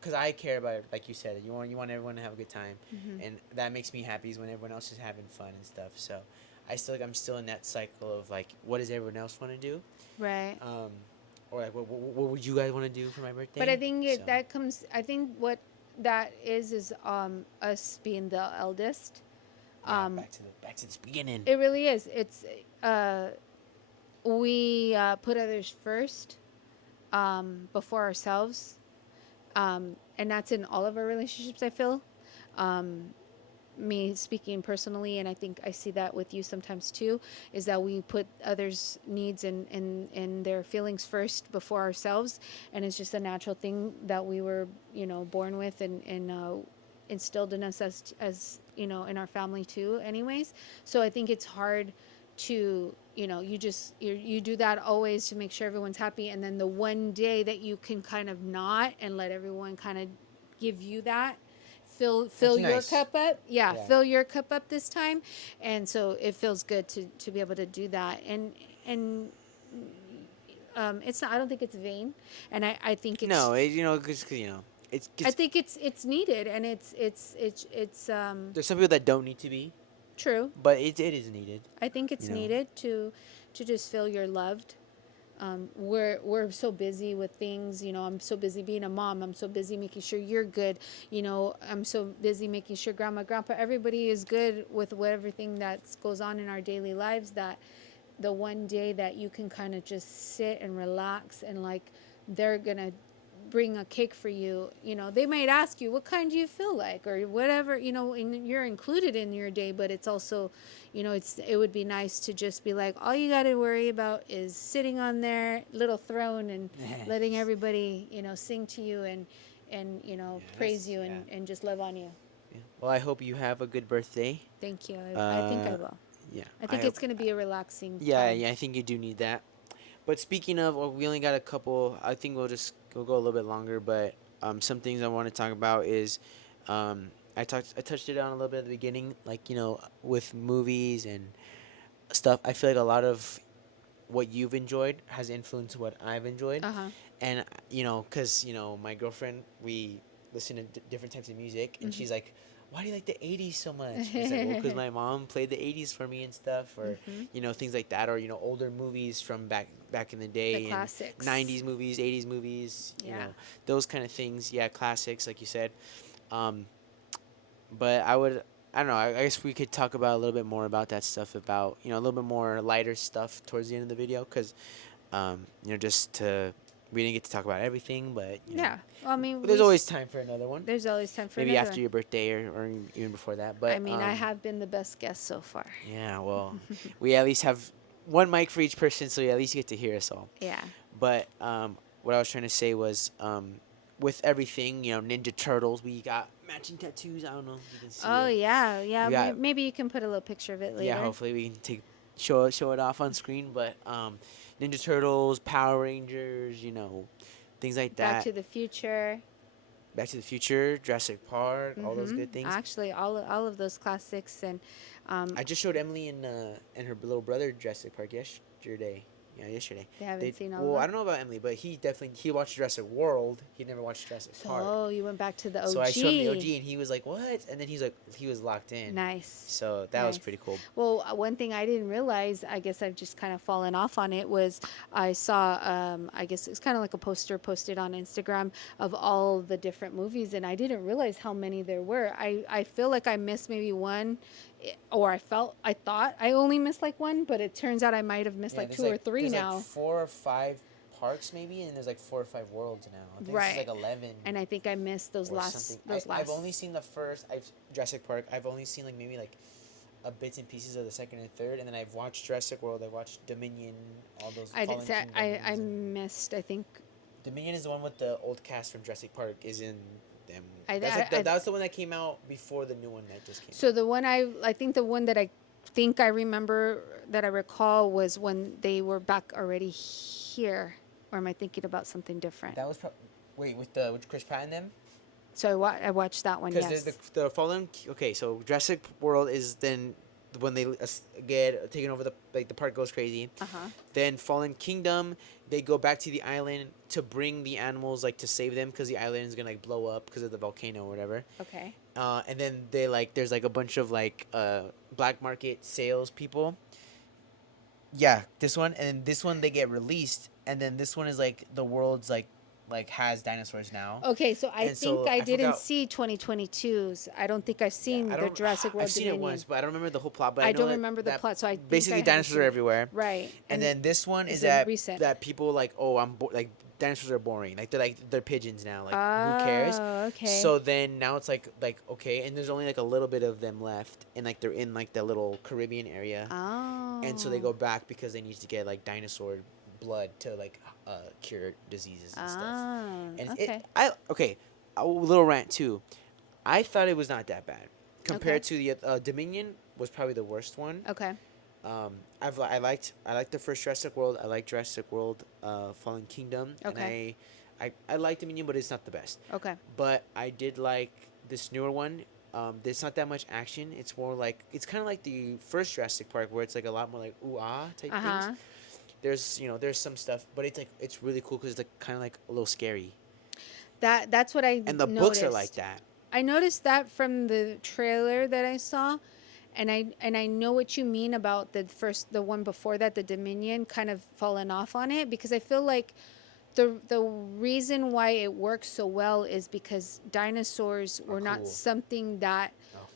because I care about it, like you said, you want everyone to have a good time, Mm-hmm. and that makes me happy is when everyone else is having fun and stuff. So I'm still in that cycle of like what does everyone else want to do, Right. um, or like what would you guys want to do for my birthday? But I think So I think what that is us being the eldest. yeah, Um, back to this beginning. it really is. It's we put others first before ourselves, and that's in all of our relationships. I feel, um, me speaking personally, and I think I see that with you sometimes too, is that we put others' needs and their feelings first before ourselves, and it's just a natural thing that we were born with and instilled in us as in our family too. Anyways, so I think it's hard to you do that always to make sure everyone's happy, and then the one day that you can kind of not and let everyone kind of give you that fill your Nice. cup up. Yeah, Yeah. fill your cup up this time. And so it feels good to be able to do that. And it's not, I don't think it's vain, and I think it's No, because I think it's needed, and it's there's some people that don't need to be, true. but it is needed. I think it's You know. needed to just feel you're loved. We're so busy with things. I'm so busy being a mom. I'm so busy making sure you're good. I'm so busy making sure grandma, grandpa, everybody is good with everything that goes on in our daily lives, that the one day that you can kind of just sit and relax, and like they're gonna bring a cake for you. They might ask you, what kind do you feel like, or whatever, and you're included in your day, but it's also, it would be nice to just be like, all you got to worry about is sitting on their little throne and letting everybody, sing to you and praise you and just love on you. Yeah. Well, I hope you have a good birthday. Thank you. I think I will. Yeah. I think it's going to be a relaxing Yeah, time. yeah. I think you do need that. But speaking of, well, we only got a couple. I think we'll go a little bit longer. But some things I want to talk about is, I touched it on a little bit at the beginning, like with movies and stuff. I feel like a lot of what you've enjoyed has influenced what I've enjoyed, Uh-huh. and cause my girlfriend, we listen to different types of music, and she's like, why do you like the 80s so much? It's like, well, because my mom played the 80s for me and stuff, or things like that, or older movies from back in the day, The and classics. 90s movies, 80s movies, Yeah. those kind of things. Yeah, classics, like you said. But I don't know. I guess we could talk about a little bit more about that stuff, about a little bit more lighter stuff towards the end of the video, because just to we didn't get to talk about everything, but Yeah. Well, I mean, there's always time for another one. there's always time for Maybe another after one. your birthday or even before that. But I mean, I have been the best guest so far. Yeah, well, we at least have one mic for each person, so you at least get to hear us all. Yeah. But what I was trying to say was, with everything, Ninja Turtles, we got matching tattoos. I don't know if you can see Oh it. yeah, yeah. We got- Maybe you can put a little picture of it later. Yeah, hopefully we can show it off on screen. But Ninja Turtles, Power Rangers, things like that. Back to the Future. Back to the Future, Jurassic Park, all those good things. Actually, all of those classics, and I just showed Emily and her little brother Jurassic Park yesterday. Yeah, yesterday. they haven't seen all Well, of I them. don't know about Emily, but he watched Jurassic World. He never watched Jurassic Park. Oh, you went back to the OG. So I showed him the OG, and he was like, "What?" And then he was locked in. Nice. So that was Nice. pretty cool. Well, one thing I didn't realize, I guess I've just kind of fallen off on it, was I saw, I guess it's kind of like a poster posted on Instagram of all the different movies, and I didn't realize how many there were. I feel like I missed maybe one, or I thought I only missed like one, but it turns out I might have missed like there's two or three there's now. Like 4 or 5 parks maybe, and there's like 4 or 5 worlds now. I think Right. it's like 11. And I think I missed those or last. something. Those last. I've only seen the first. Jurassic Park. I've only seen like maybe like bits and pieces of the second and third, and then I've watched Jurassic World. I've watched Dominion, all those. I did Fallen say I Kingdoms and- missed. I think Dominion is the one with the old cast from Jurassic Park. Is in them. I- That's I- like I- that was the one that came out before the new one that just came. so. The one I think the one that I think I remember that I recall was when they were back already here. Or am I thinking about something different? That was with Chris Pratt and them. So I watched that one. Because Yes. the Fallen. Okay, so Jurassic World is then when they get taken over, the park goes crazy. Then Fallen Kingdom, they go back to the island to bring the animals, like to save them because the island is gonna like blow up because of the volcano or whatever. Okay. And then they there's like a bunch of like black market sales people. Yeah, this one, and then this one they get released, and then this one is like the world's like has dinosaurs now. Okay, so I And think so I I didn't forgot- see 202022's. I don't think I've seen I the don't- Jurassic World I've seen it Dominion. once, but I don't remember the whole plot. But I know don't that- remember the that plot, so I think basically I haven't dinosaurs seen are it. everywhere. Right. And then this one it's is a that recent. that people like, oh, like dinosaurs are boring. They're pigeons now. Like who cares? Oh, okay. So then now it's like okay, and there's only like a little bit of them left, and like they're in like the little Caribbean area, Oh. and so they go back because they need to get like dinosaur blood to like cure diseases and stuff. Ah, And okay. a little rant too. I thought it was not that bad compared to the Dominion was probably the worst one. Okay. I liked the first Jurassic World. I like Jurassic World, Fallen Kingdom, Okay. and I like Dominion, but it's not the best. Okay. But I did like this newer one. There's not that much action. It's more like it's kind of like the first Jurassic Park, where it's like a lot more like ooh ah type things. There's some stuff, but it's really cool because it's like kind of like a little scary. That's what I And the noticed. books are like that. I noticed that from the trailer that I saw, and I know what you mean about the one before that, the Dominion, kind of fallen off on it because I feel like the reason why it works so well is because dinosaurs were not cool. something that Oh.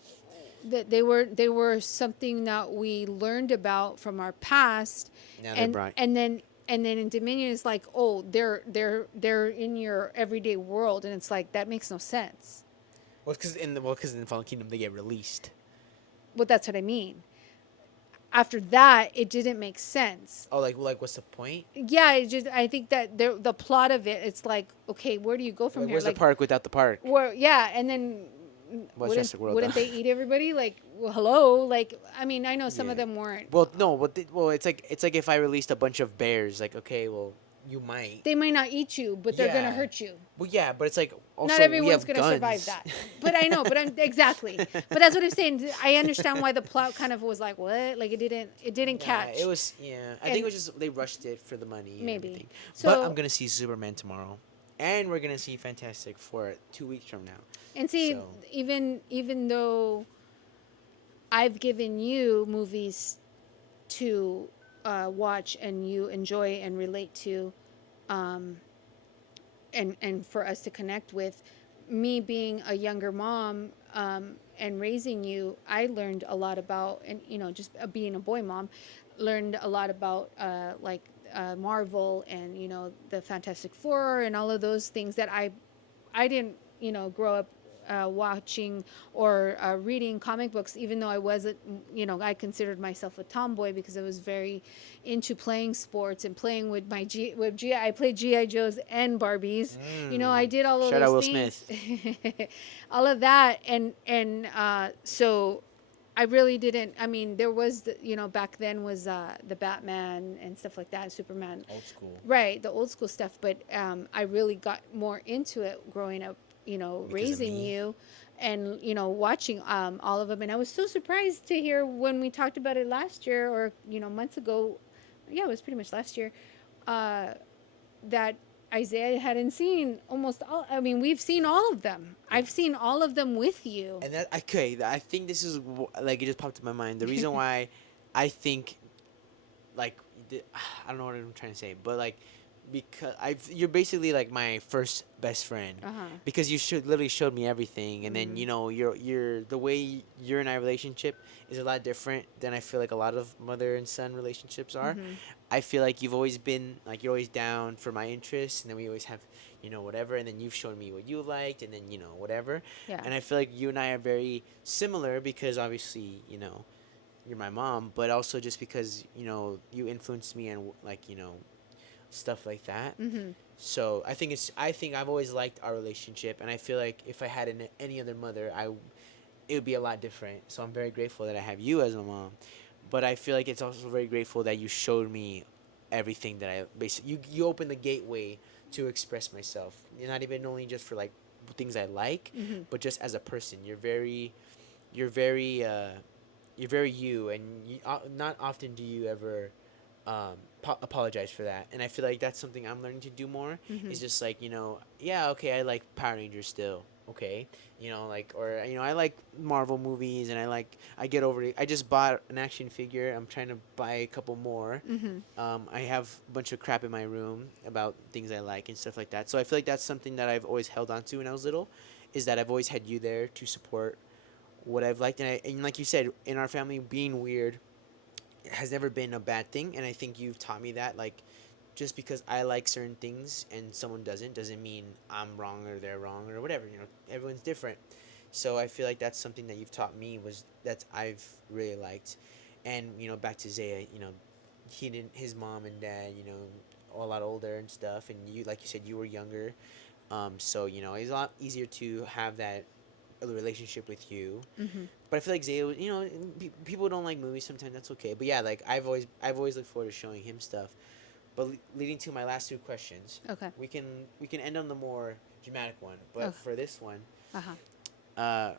that they were something that we learned about from our past, Now they're bright. and then in Dominion it's like, oh, they're in your everyday world, and it's like that makes no sense. Well, because in Fallen Kingdom they get released. Well, that's what I mean. After that, it didn't make sense. Oh, like what's the point? Yeah, I think that the plot of it, it's like, okay, where do you go from Like, here? where's the park without the park? Yeah, and then What's Jurassic World, wouldn't though? they eat everybody? Like, well, hello, like, I mean, I know some of Yeah. them weren't. Well, no, it's like if I released a bunch of bears, like okay, well, you might. They might not eat you, but they're gonna Yeah. hurt you. Well, yeah, but it's like also Not we everyone's have gonna guns. survive that. But I know, but I'm exactly. But that's what I'm saying. I understand why the plot kind of was like, what? Like it didn't Nah, catch. it was I think it was just they rushed it for the money. And Maybe. everything. So- But I'm gonna see Superman tomorrow, and we're gonna see Fantastic Four 2 weeks from now. And see, So- even though I've given you movies to watch and you enjoy and relate to, and for us to connect with, me being a younger mom and raising you, I learned a lot about, and just being a boy mom, learned a lot about Marvel and the Fantastic Four and all of those things that I didn't grow up watching or reading comic books, even though I wasn't, I considered myself a tomboy because I was very into playing sports and playing with I played GI Joes and Barbies. I did all of Shout out those Will things. All of that, and so I really didn't. I mean, there was back then was the Batman and stuff like that, Superman. Old school. Right, the old school stuff, but I really got more into it growing up, raising me. you and, watching all of them. And I was so surprised to hear when we talked about it last year or, months ago. Yeah, it was pretty much last year, that Isaiah hadn't seen almost all. I mean, we've seen all of them. I've seen all of them with you. And I think this is like it just popped in my mind. The reason why I think, like, I don't know what I'm trying to say, but like, because you're basically like my first best friend because you literally showed me everything, and then you're the way you're in our relationship is a lot different than I feel like a lot of mother and son relationships are. I feel like you've always been like you're always down for my interests, and then we always have whatever, and then you've shown me what you liked, and then whatever. Yeah. And I feel like you and I are very similar because obviously you're my mom, but also just because you influenced me and like stuff like that. Mm-hmm. So I think I've always liked our relationship, and I feel like if I had any other mother, it would be a lot different. So I'm very grateful that I have you as a mom, but I feel like it's also very grateful that you showed me everything that I basically you opened the gateway to express myself. You're not even only just for like things I like, Mm-hmm. but just as a person. You're very you're very you, and not often do you ever apologize for that. And I feel like that's something I'm learning to do more. Mm-hmm. Is just like yeah, okay, I like Power Rangers still, okay, like, or I like Marvel movies, and I get over it. I just bought an action figure. I'm trying to buy a couple more. Mm-hmm. I have a bunch of crap in my room about things I like and stuff like that. So I feel like that's something that I've always held on to when I was little, is that I've always had you there to support what I've liked. And like you said, in our family, being weird has never been a bad thing. And I think you've taught me that, like, just because I like certain things and someone doesn't mean I'm wrong or they're wrong or whatever. Everyone's different. So I feel like that's something that you've taught me, was that I've really liked. And back to Zaya, his mom and dad, a lot older and stuff, and you, like you said, you were younger. So it's a lot easier to have that relationship with you. Mm-hmm. But I feel like Zaya, people don't like movies sometimes. That's okay. But yeah, like I've always looked forward to showing him stuff. But leading to my last two questions, Okay. we can end on the more dramatic one. But Okay. for this one, Uh-huh.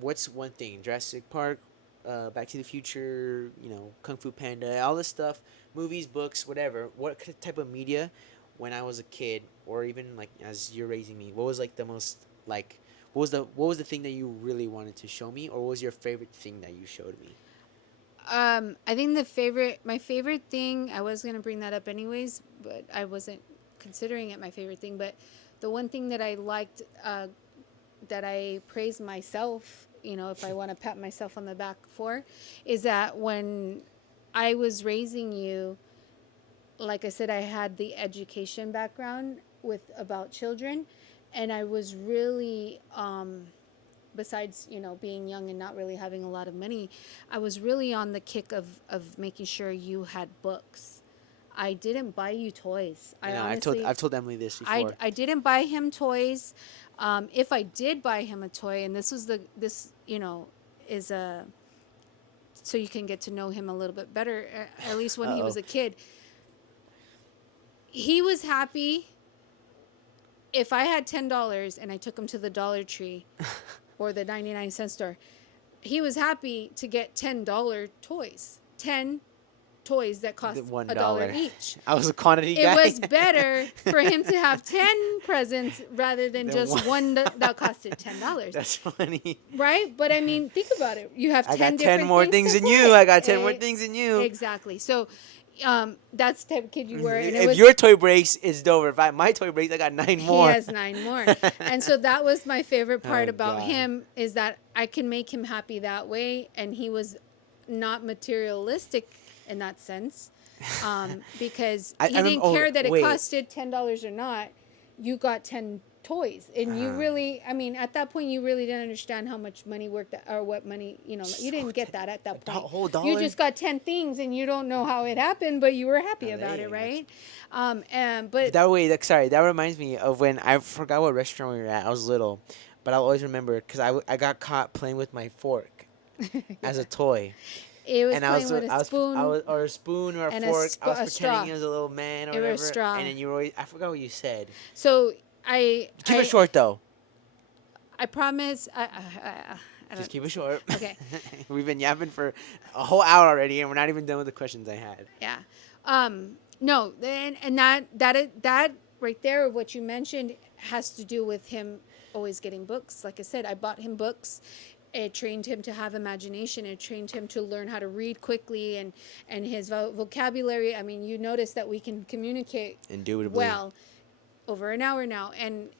what's one thing? Jurassic Park, Back to the Future, Kung Fu Panda, all this stuff, movies, books, whatever. What type of media, when I was a kid, or even like as you're raising me, what was like the most like, what was the thing that you really wanted to show me, or what was your favorite thing that you showed me? I think my favorite thing, I was going to bring that up anyways, but I wasn't considering it my favorite thing. But the one thing that I liked, that I praise myself, if I want to pat myself on the back for, is that when I was raising you, like I said, I had the education background about children, and I was really, besides being young and not really having a lot of money, I was really on the kick of making sure you had books. I didn't buy you toys. I know, honestly, I've told Emily this before. I didn't buy him toys. If I did buy him a toy, and this is a, so you can get to know him a little bit better, at least when he was a kid. He was happy if I had $10 and I took him to the Dollar Tree or the 99-cent store. He was happy to get $10 toys. 10 toys that cost $1 each. I was a quantity guy. It was better for him to have 10 presents rather than just one that costed $10. That's funny. Right? But I mean, think about it. You have 10 I got 10 different more things than you. I got 10 more things than you. Exactly. So that's the type of kid you were. And if your toy breaks, it's over. If my toy breaks, I got 9 more. He has 9 more. And so that was my favorite part about him, is that I can make him happy that way. And he was not materialistic in that sense, because he didn't care that it costed $10 or not. You got 10 toys, and you really, I mean, at that point, you really didn't understand how much money worked, or what money, you didn't get that at that point. Whole dollar? You just got 10 things, and you don't know how it happened, but you were happy about it, right? But that reminds me of when I forgot what restaurant we were at. I was little, but I'll always remember because I got caught playing with my fork as a toy. It was playing with a spoon. Or a spoon or a fork. I was pretending straw. he was a little man or It whatever. was a straw. And then you were always, I forgot what you said. So Keep it short though. I promise. Just keep it short. Okay. We've been yapping for a whole hour already, and we're not even done with the questions I had. Yeah. No. And that right there, what you mentioned, has to do with him always getting books. Like I said, I bought him books. It trained him to have imagination. It trained him to learn how to read quickly, and his vocabulary. I mean, you notice that we can communicate indubitably well over an hour now, and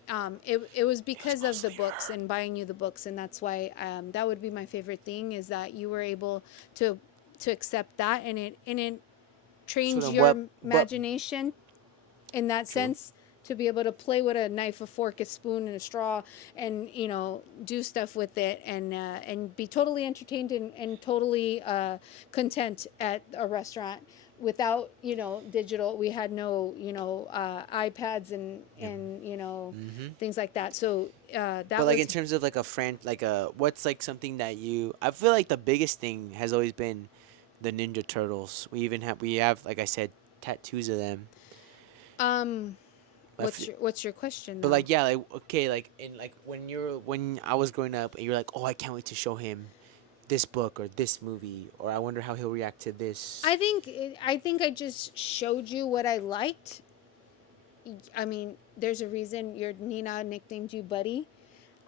it was because of the books and buying you the books, and that's why that would be my favorite thing, is that you were able to accept that, and it trains your imagination in that sense, to be able to play with a knife, a fork, a spoon, and a straw, and do stuff with it, and be totally entertained and totally content at a restaurant without digital. We had no iPads and things like that. So that But like was in terms of like a friend, like a what's like something that you? I feel like the biggest thing has always been the Ninja Turtles. We have like I said tattoos of them. um I f- what's your question But though? like yeah, like okay, like in like when I was growing up and you're like, oh, I can't wait to show him this book or this movie, or I wonder how he'll react to this. I think I just showed you what I liked. I mean, there's a reason your Nina nicknamed you Buddy.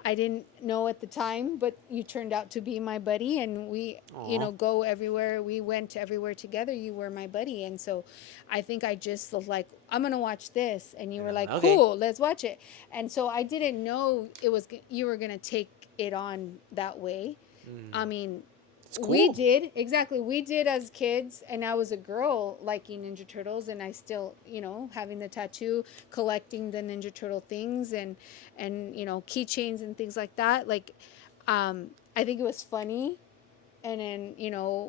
I didn't know at the time, but you turned out to be my buddy, and we, Aw. go everywhere. We went everywhere together. You were my buddy, and so I think I just was like, I'm gonna watch this, and you And were I'm like, like, okay. cool, let's watch it. And so I didn't know you were gonna take it on that way. I Mm. mean, It's we cool. did exactly. We did as kids, and I was a girl liking Ninja Turtles, and I still, having the tattoo, collecting the Ninja Turtle things, and keychains and things like that. Like, I think it was funny. And then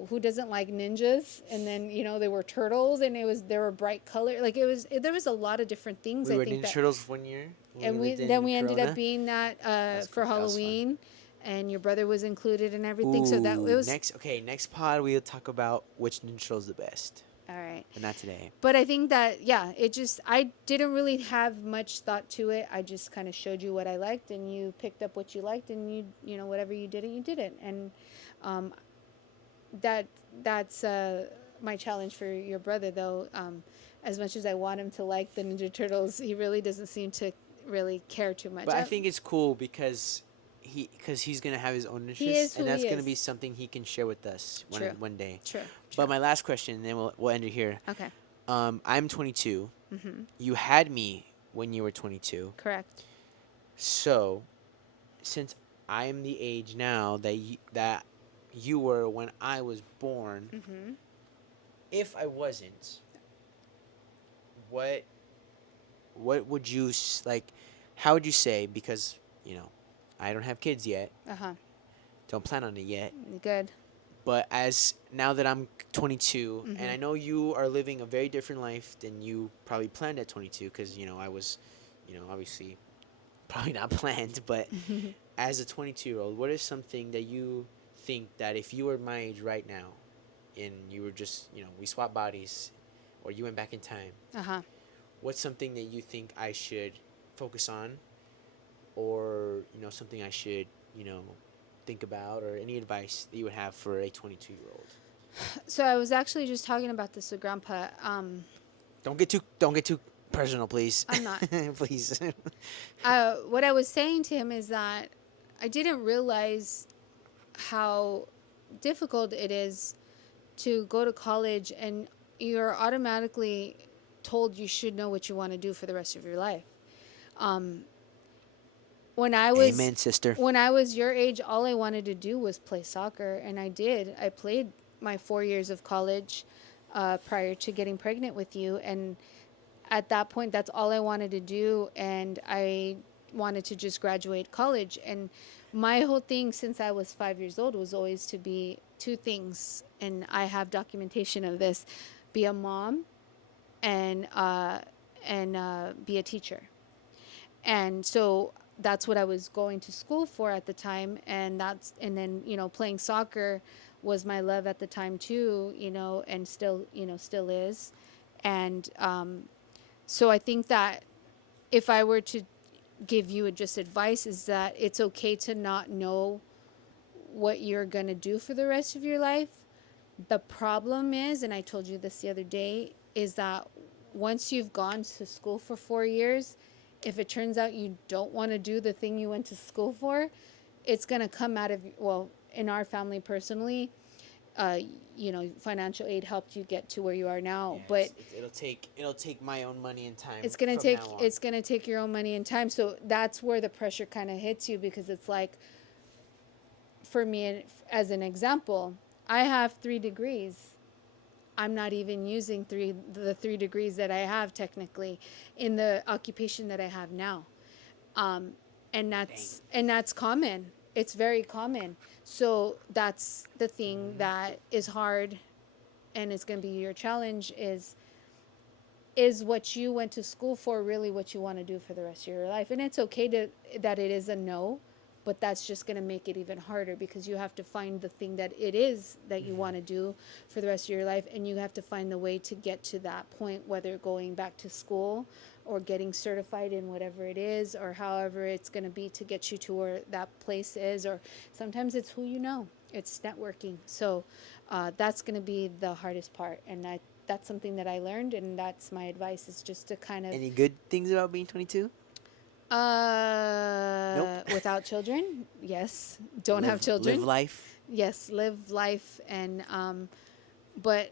who doesn't like ninjas? And then they were turtles, and they were bright color. Like there was a lot of different things. We I were think Ninja that, Turtles one year when and we lived then in we ended up Corona. being that That's for cool. That was fun. Halloween, and your brother was included and everything. So that it Ooh, was next pod we'll talk about which Ninja Turtle's the best, all right. but not today. But I think that, yeah, I didn't really have much thought to it. I just kind of showed you what I liked, and you picked up what you liked, and whatever you did it, you did it. And um, that that's my challenge for your brother, though. As much as I want him to like the Ninja Turtles, he really doesn't seem to really care too much. But I think it's cool because he's gonna have his own He is interests, who and that's he gonna be is. something he can share with us True. one day. True. But my last question, and then we'll end it here. Okay. I'm 22. Mm-hmm. You had me when you were 22. Correct. So, since I'm the age now that you were when I was born, Mm-hmm. if I wasn't, what would you like? How would you say? Because I don't have kids yet. Uh-huh. Don't plan on it yet. Good. But as now that I'm 22, and Mhm. I know you are living a very different life than you probably planned at 22, because I was, obviously probably not planned. But as a 22-year-old, what is something that you think that if you were my age right now, and you were just, we swap bodies, or you went back in time, Uh-huh. what's something that you think I should focus on, or something I should, think about, or any advice that you would have for a 22-year-old? So I was actually just talking about this with Grandpa. Don't get too personal, please. I'm not. Please. What I was saying to him is that I didn't realize how difficult it is to go to college, and you're automatically told you should know what you want to do for the rest of your life. Um, when I was Amen, sister. when I was your age, all I wanted to do was play soccer, and I did. I played my 4 years of college prior to getting pregnant with you, and at that point, that's all I wanted to do, and I wanted to just graduate college. And my whole thing since I was 5 years old was always to be two things, and I have documentation of this: be a mom and be a teacher. And so that's what I was going to school for at the time, and then playing soccer was my love at the time too, and still is. And so I think that if I were to give you just advice, is that it's okay to not know what you're going to do for the rest of your life. The problem is, and I told you this the other day, is that once you've gone to school for 4 years, if it turns out you don't want to do the thing you went to school for, it's going to come out of, well, in our family personally, financial aid helped you get to where you are now, but it'll take my own money and time. it's gonna from take now on. it's gonna take your own money and time. So that's where the pressure kind of hits you, because it's like, for me, as an example, I have 3 degrees. I'm not even using the 3 degrees that I have technically in the occupation that I have now. um, and that's common. It's very common. So that's the thing that is hard, and it's going to be your challenge. Is what you went to school for really what you want to do for the rest of your life? And it's okay that it is a no, but that's just going to make it even harder, because you have to find the thing that it is that you want to do for the rest of your life, and you have to find the way to get to that point, whether going back to school or getting certified in whatever it is, or however it's going to be to get you to where that place is. Or sometimes it's who you know, it's networking. So that's going to be the hardest part, and that's something that I learned, and that's my advice, is just to kind of Any good things about being 22? Nope. without children, yes. Don't have Live children. life. Yes, live life, and but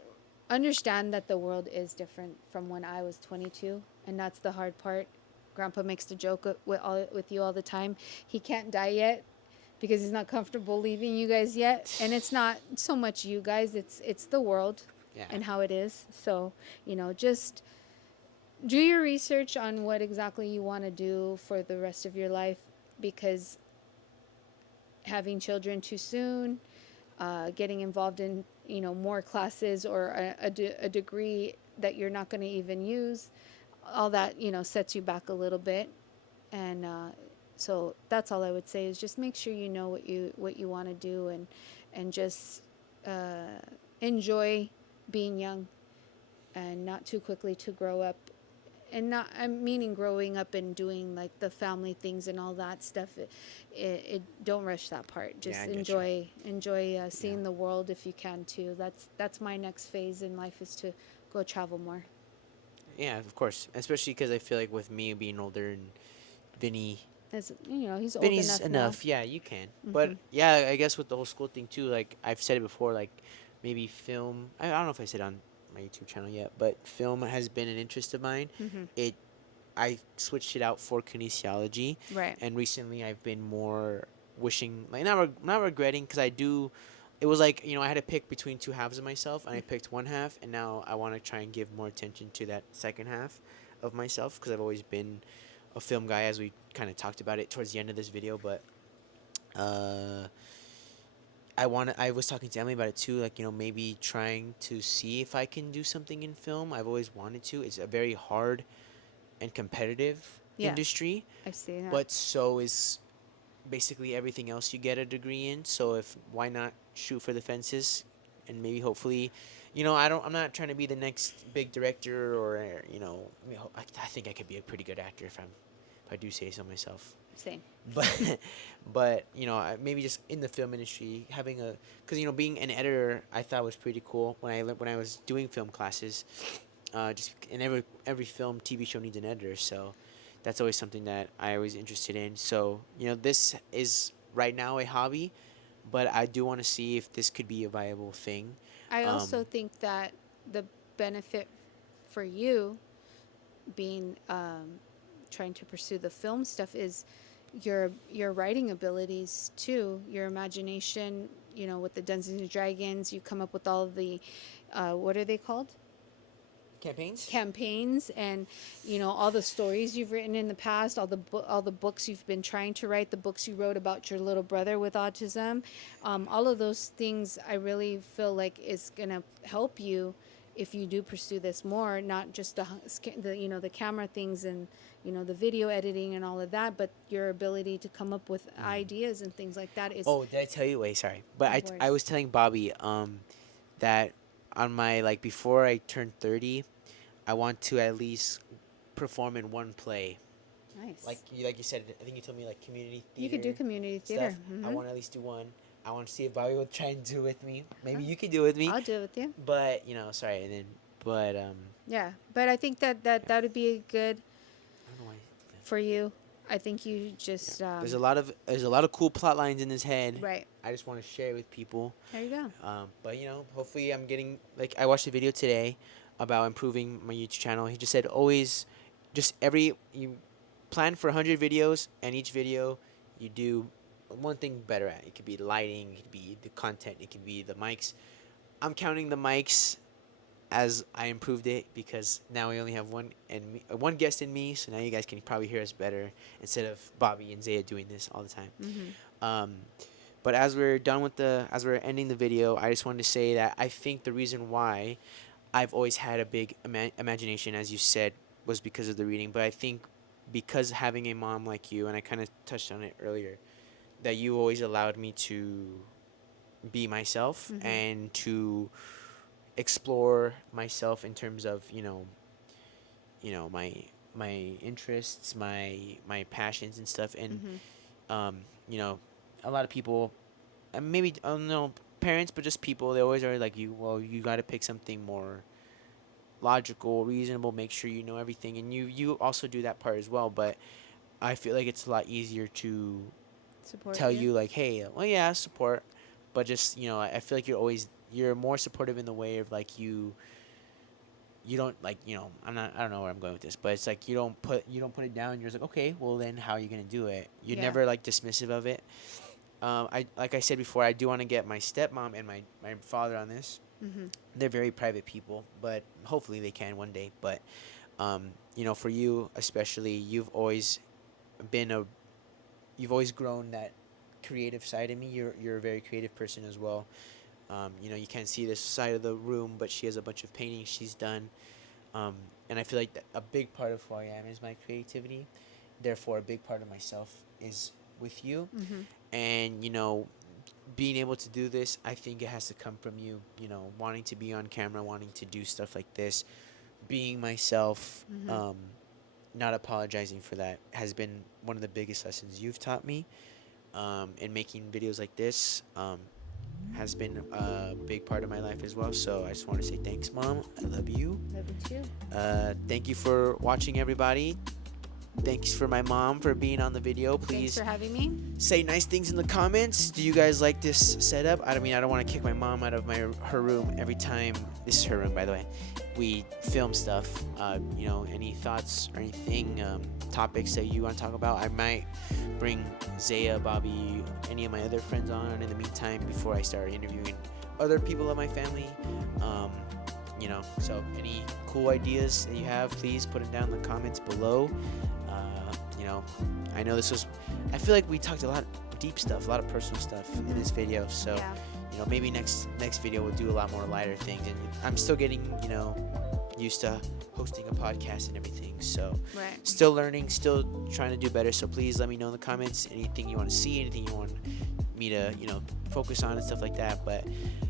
understand that the world is different from when I was 22, and that's the hard part. Grandpa makes the joke with you all the time. He can't die yet because he's not comfortable leaving you guys yet, and it's not so much you guys, it's the world. Yeah. And how it is. So, just do your research on what exactly you want to do for the rest of your life, because having children too soon, getting involved in more classes, or a degree that you're not going to even use, all that sets you back a little bit. And so that's all I would say, is just make sure you know what you want to do, and just enjoy being young, and not too quickly to grow up. And not, I'm meaning growing up and doing like the family things and all that stuff. It don't rush that part. Just enjoy seeing the world if you can too. That's my next phase in life, is to go travel more. Yeah, of course. Especially because I feel like with me being older and Vinny, As he's old Vinny's enough enough. Yeah, you can. now. But yeah, I guess with the whole school thing too, like I've said it before, like maybe film. I don't know if I said it on my YouTube channel yet, but film has been an interest of mine. It I switched it out for kinesiology, Right. and recently I've been more wishing, like not regretting, because I do. It was like I had to pick between two halves of myself, and I picked one half, and now I want to try and give more attention to that second half of myself, because I've always been a film guy, as we kind of talked about it towards the end of this video. But uh, I was talking to Emily about it too, like maybe trying to see if I can do something in film. I've always wanted to. It's a very hard and competitive industry, I see that. but so is basically everything else you get a degree in. So why not shoot for the fences, and maybe hopefully, I'm not trying to be the next big director, or I think I could be a pretty good actor if I do say so myself. Same. But maybe just in the film industry, having because being an editor, I thought was pretty cool when I was doing film classes. Just in every film, TV show needs an editor, so that's always something that I was interested in. So this is right now a hobby, but I do want to see if this could be a viable thing. I also think that the benefit for you being trying to pursue the film stuff is your writing abilities too, your imagination. With the Dungeons and Dragons, you come up with all the what are they called? Campaigns, and all the stories you've written in the past, all the books you've been trying to write, the books you wrote about your little brother with autism, all of those things I really feel like is gonna help you if you do pursue this more. Not just the camera things and the video editing and all of that, but your ability to come up with ideas and things like that is. Oh, did I tell you? Wait, sorry, but I was telling Bobby that on my before I turned 30. I want to at least perform in one play. Nice. Like you said, I think you told me community theater. You could do community theater. I want to at least do one. I want to see if Bobby will try and do it with me. Maybe you could do it with me. I'll do it with you. But sorry, and then yeah, but I think that would be good I don't know why. for you. I think you just there's a lot of cool plot lines in his head. Right. I just want to share it with people. There you go. But hopefully I'm getting I watched a video today about improving my YouTube channel. He just said always, you plan for 100 videos, and each video you do one thing better at. It could be lighting, it could be the content, it could be the mics. I'm counting the mics as I improved it, because now we only have one guest and me, so now you guys can probably hear us better instead of Bobby and Zaya doing this all the time. Um, but as we're ending the video, I just wanted to say that I think the reason why I've always had a big imagination, as you said, was because of the reading. But I think because having a mom like you, and I kind of touched on it earlier, that you always allowed me to be myself and to explore myself in terms of my interests, my passions and stuff. And you know, a lot of people, and maybe I don't know, parents, but just people, they always are like, you got to pick something more logical, reasonable, make sure you know everything, and you also do that part as well. But I feel like it's a lot easier to Support tell you like, hey, well, yeah, support, but just, I feel like you're more supportive in the way of like you don't like, I don't know where I'm going with this, but it's like you don't put it down. You're just like, okay, well then how are you gonna do it? You're never like dismissive of it. Like I said before, I do want to get my stepmom and my father on this. They're very private people, but hopefully they can one day. But for you especially, you've always grown that creative side of me. You're a very creative person as well. You can't see this side of the room, but she has a bunch of paintings she's done. And I feel like a big part of who I am is my creativity. Therefore, a big part of myself is with you. And, being able to do this, I think it has to come from you, wanting to be on camera, wanting to do stuff like this, being myself, not apologizing for that has been one of the biggest lessons you've taught me. And making videos like this has been a big part of my life as well. So I just want to say thanks, Mom. I love you. Love you too. Thank you for watching, everybody. Thanks for my mom for being on the video. Please Thanks for having me. say nice things in the comments. Do you guys like this setup? I don't want to kick my mom out of her room every time. This is her room, by the way. We film stuff. Any thoughts or anything, topics that you want to talk about? I might bring Zaya, Bobby, any of my other friends on in the meantime before I start interviewing other people of my family. So any cool ideas that you have, please put them down in the comments below. I know I feel like we talked a lot of deep stuff, a lot of personal stuff in this video. So, maybe next video we'll do a lot more lighter things. And I'm still getting, used to hosting a podcast and everything. So, still learning, still trying to do better. So please let me know in the comments anything you want to see, anything you want me to, focus on and stuff like that. But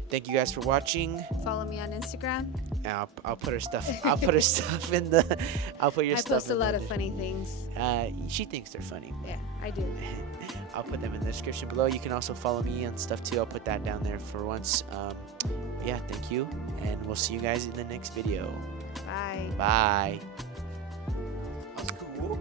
thank you guys for watching. Follow me on Instagram. I'll put her stuff. I'll put her stuff in the. I'll put your stuff. I post a lot of funny things. She thinks they're funny. Yeah, I do. I'll put them in the description below. You can also follow me on stuff too. I'll put that down there for once. Thank you, and we'll see you guys in the next video. Bye. Bye. That was cool.